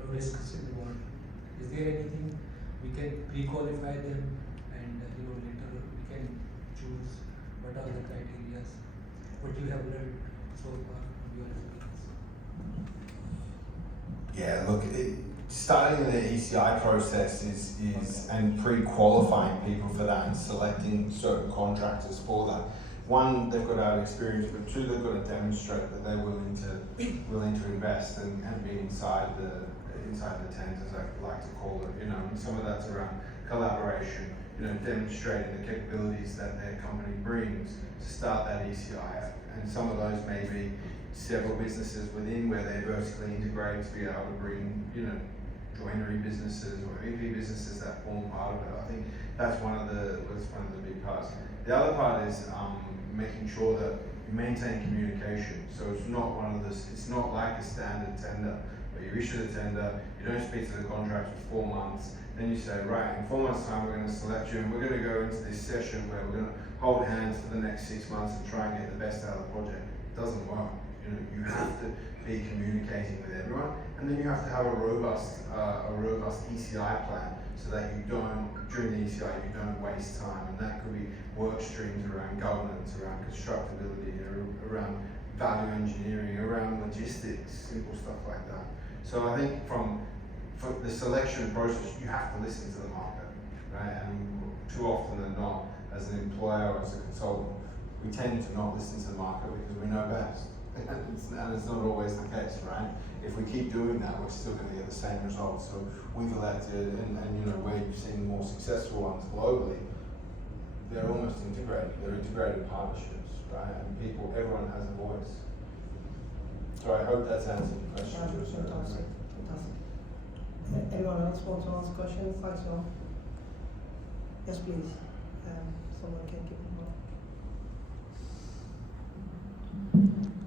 of risks involved. Is there anything we can pre-qualify them and later we can choose what are the criteria? What you have learned so far from your experience? Yeah, look, starting the ECI process is and pre-qualifying people for that and selecting certain contractors for that. One, they've got to have experience, but two, they've got to demonstrate that they're willing to invest and be inside the tent, as I like to call it. And some of that's around collaboration. Demonstrating the capabilities that their company brings to start that ECI, and some of those may be several businesses within where they vertically integrate to be able to bring, joinery businesses or EP businesses that form part of it. I think that's one of the big parts. The other part is making sure that you maintain communication. So it's not like a standard tender, where you issue the tender, you don't speak to the contractor for 4 months, then you say, right, in 4 months' time we're going to select you and we're going to go into this session where we're going to hold hands for the next 6 months and try and get the best out of the project. It doesn't work. You have to be communicating with everyone, and then you have to have a robust ECI plan so that during the ECI you don't waste time, and that could be work streams around governance, around constructability, around value engineering, around logistics, simple stuff like that. So I think for the selection process, you have to listen to the market, right? And too often than not, as an employer or as a consultant, we tend to not listen to the market because we know best. And it's not always the case, right? If we keep doing that, we're still going to get the same results. So we've elected, and where you've seen more successful ones globally, they're almost integrated. They're integrated partnerships, right? And everyone has a voice. So I hope that's answered the question. Fantastic. Anyone else want to ask questions? Thanks, John. Yes, please. Someone can give me one.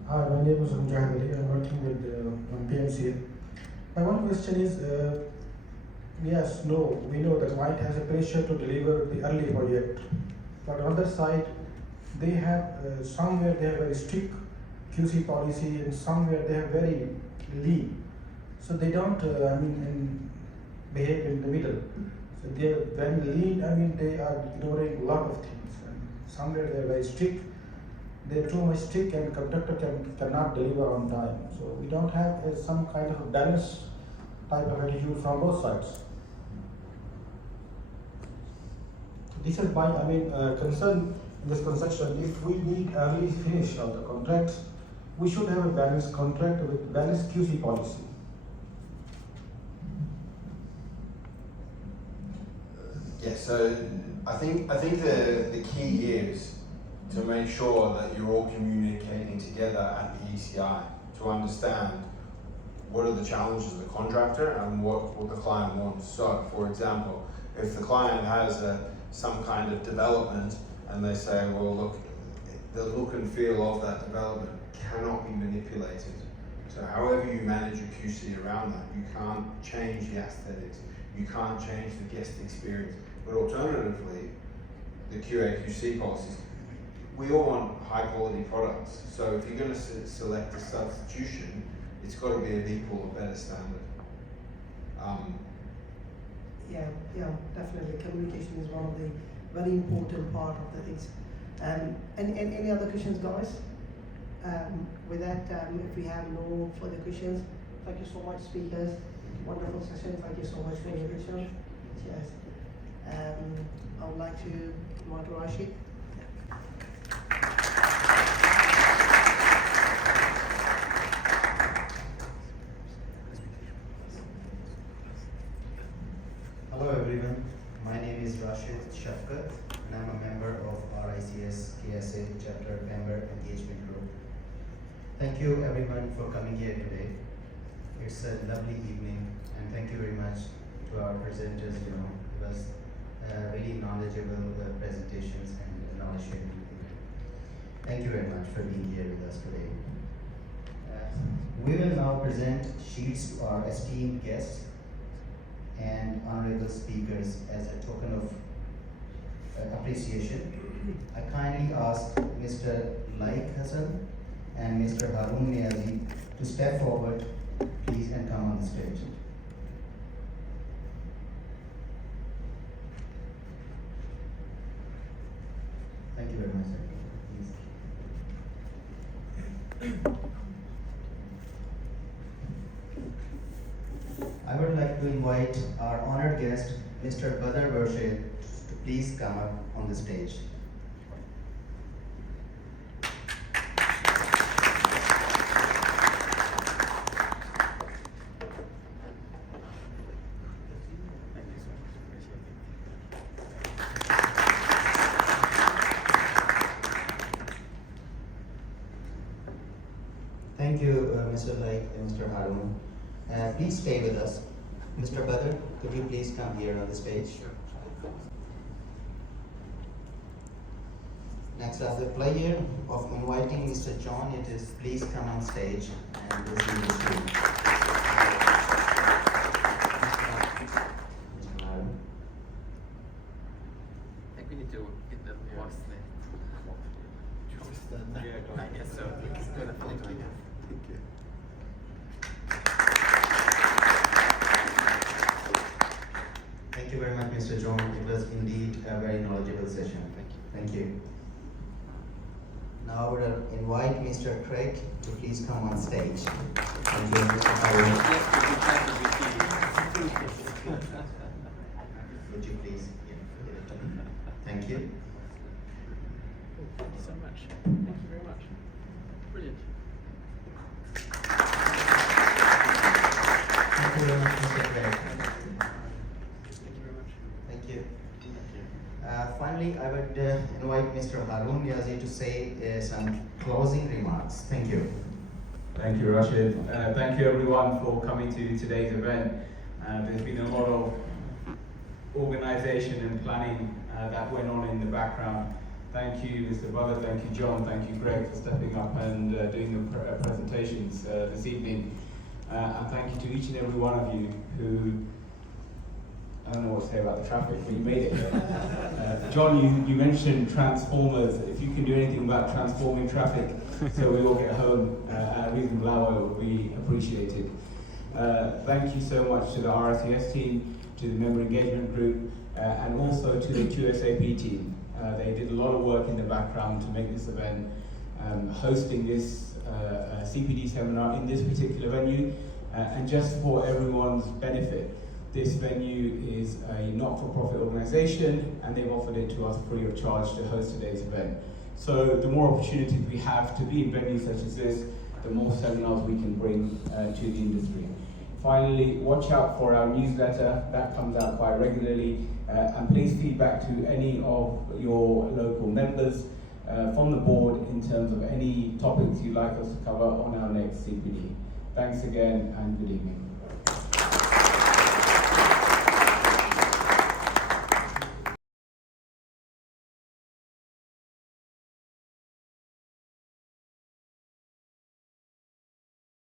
Hi, my name is Rajhi. I'm working with PMC. My one question is, yes, no, we know that White has a pressure to deliver the early project, but on the other side, they have somewhere they have very strict QC policy and somewhere they have very lean. So they don't, behave in the middle. So they, when lean, I mean, they are ignoring a lot of things. And somewhere they're very strict. They're too much strict, and contractor cannot deliver on time. So we don't have some kind of a balanced type of attitude from both sides. This is my, concern in this construction. If we need early finish of the contracts, we should have a balanced contract with balanced QC policy. Yeah, so I think the key is to make sure that you're all communicating together at the ECI to understand what are the challenges of the contractor and what the client wants. So, for example, if the client has some kind of development and they say, well, look, the look and feel of that development cannot be manipulated. So however you manage your QC around that, you can't change the aesthetics, you can't change the guest experience. But alternatively, the QA/QC policies, we all want high quality products. So if you're going to select a substitution, it's got to be of equal or better standard. Yeah, definitely. Communication is one of the very important part of the things. Any other questions, guys? With that, if we have no further questions, thank you so much, speakers. Wonderful session. Thank you so much for your questions. Cheers. I would like to invite Rajhi. Hello everyone, my name is Rajhi Shafkat and I'm a member of RICS KSA Chapter Member Engagement Group. Thank you everyone for coming here today. It's a lovely evening and thank you very much to our presenters, it was really knowledgeable presentations and knowledge sharing. Thank you very much for being here with us today. We will now present sheets to our esteemed guests and honorable speakers as a token of appreciation. I kindly ask Mr. Laik Hassan and Mr. Harun Niazi to step forward, please, and come on the stage. Thank you very much, sir. Please. I would like to invite our honored guest, Mr. Badr Burshid, to please come up on the stage. Thank you, Mr. Laik and Mr. Harun. Please stay with us. Mr. Badr, could you please come here on the stage? Next, I have the pleasure of inviting Mr. John Nitties. Please come on stage and receive the speech. Mr. Harun. I think we need to hit the box there. I guess so. Thank you. Thank you very much, Mr. John. It was indeed a very knowledgeable session. Thank you. Now I would invite Mr. Craig to please come on stage. Thank you, Mr. Harun. Would you please give it to me? Thank you. Thank you so much. Thank you very much. Brilliant. Thank you very much, Mr. Craig. Thank you very much. Thank you. Finally, I would invite Mr. Harun Niazi to say some closing remarks. Thank you. Thank you, Rashid. Thank you everyone for coming to today's event. There's been a lot of organization and planning that went on in the background. Thank you, Mr. Badr, thank you, John, thank you, Greg, for stepping up and doing the presentations this evening. And thank you to each and every one of you who, I don't know what to say about the traffic, but you made it. John, you mentioned transformers. If you can do anything about transforming traffic so we all get home at a reasonable hour, it would be appreciated. Thank you so much to the RICS team, to the member engagement group, and also to the QSAP team. They did a lot of work in the background to make this event, hosting this CPD seminar in this particular venue, and just for everyone's benefit. This venue is a not-for-profit organisation, and they've offered it to us free of charge to host today's event. So the more opportunities we have to be in venues such as this, the more seminars we can bring to the industry. Finally, watch out for our newsletter. That comes out quite regularly, and please feedback to any of your local members from the board in terms of any topics you'd like us to cover on our next CPD. Thanks again, and good evening.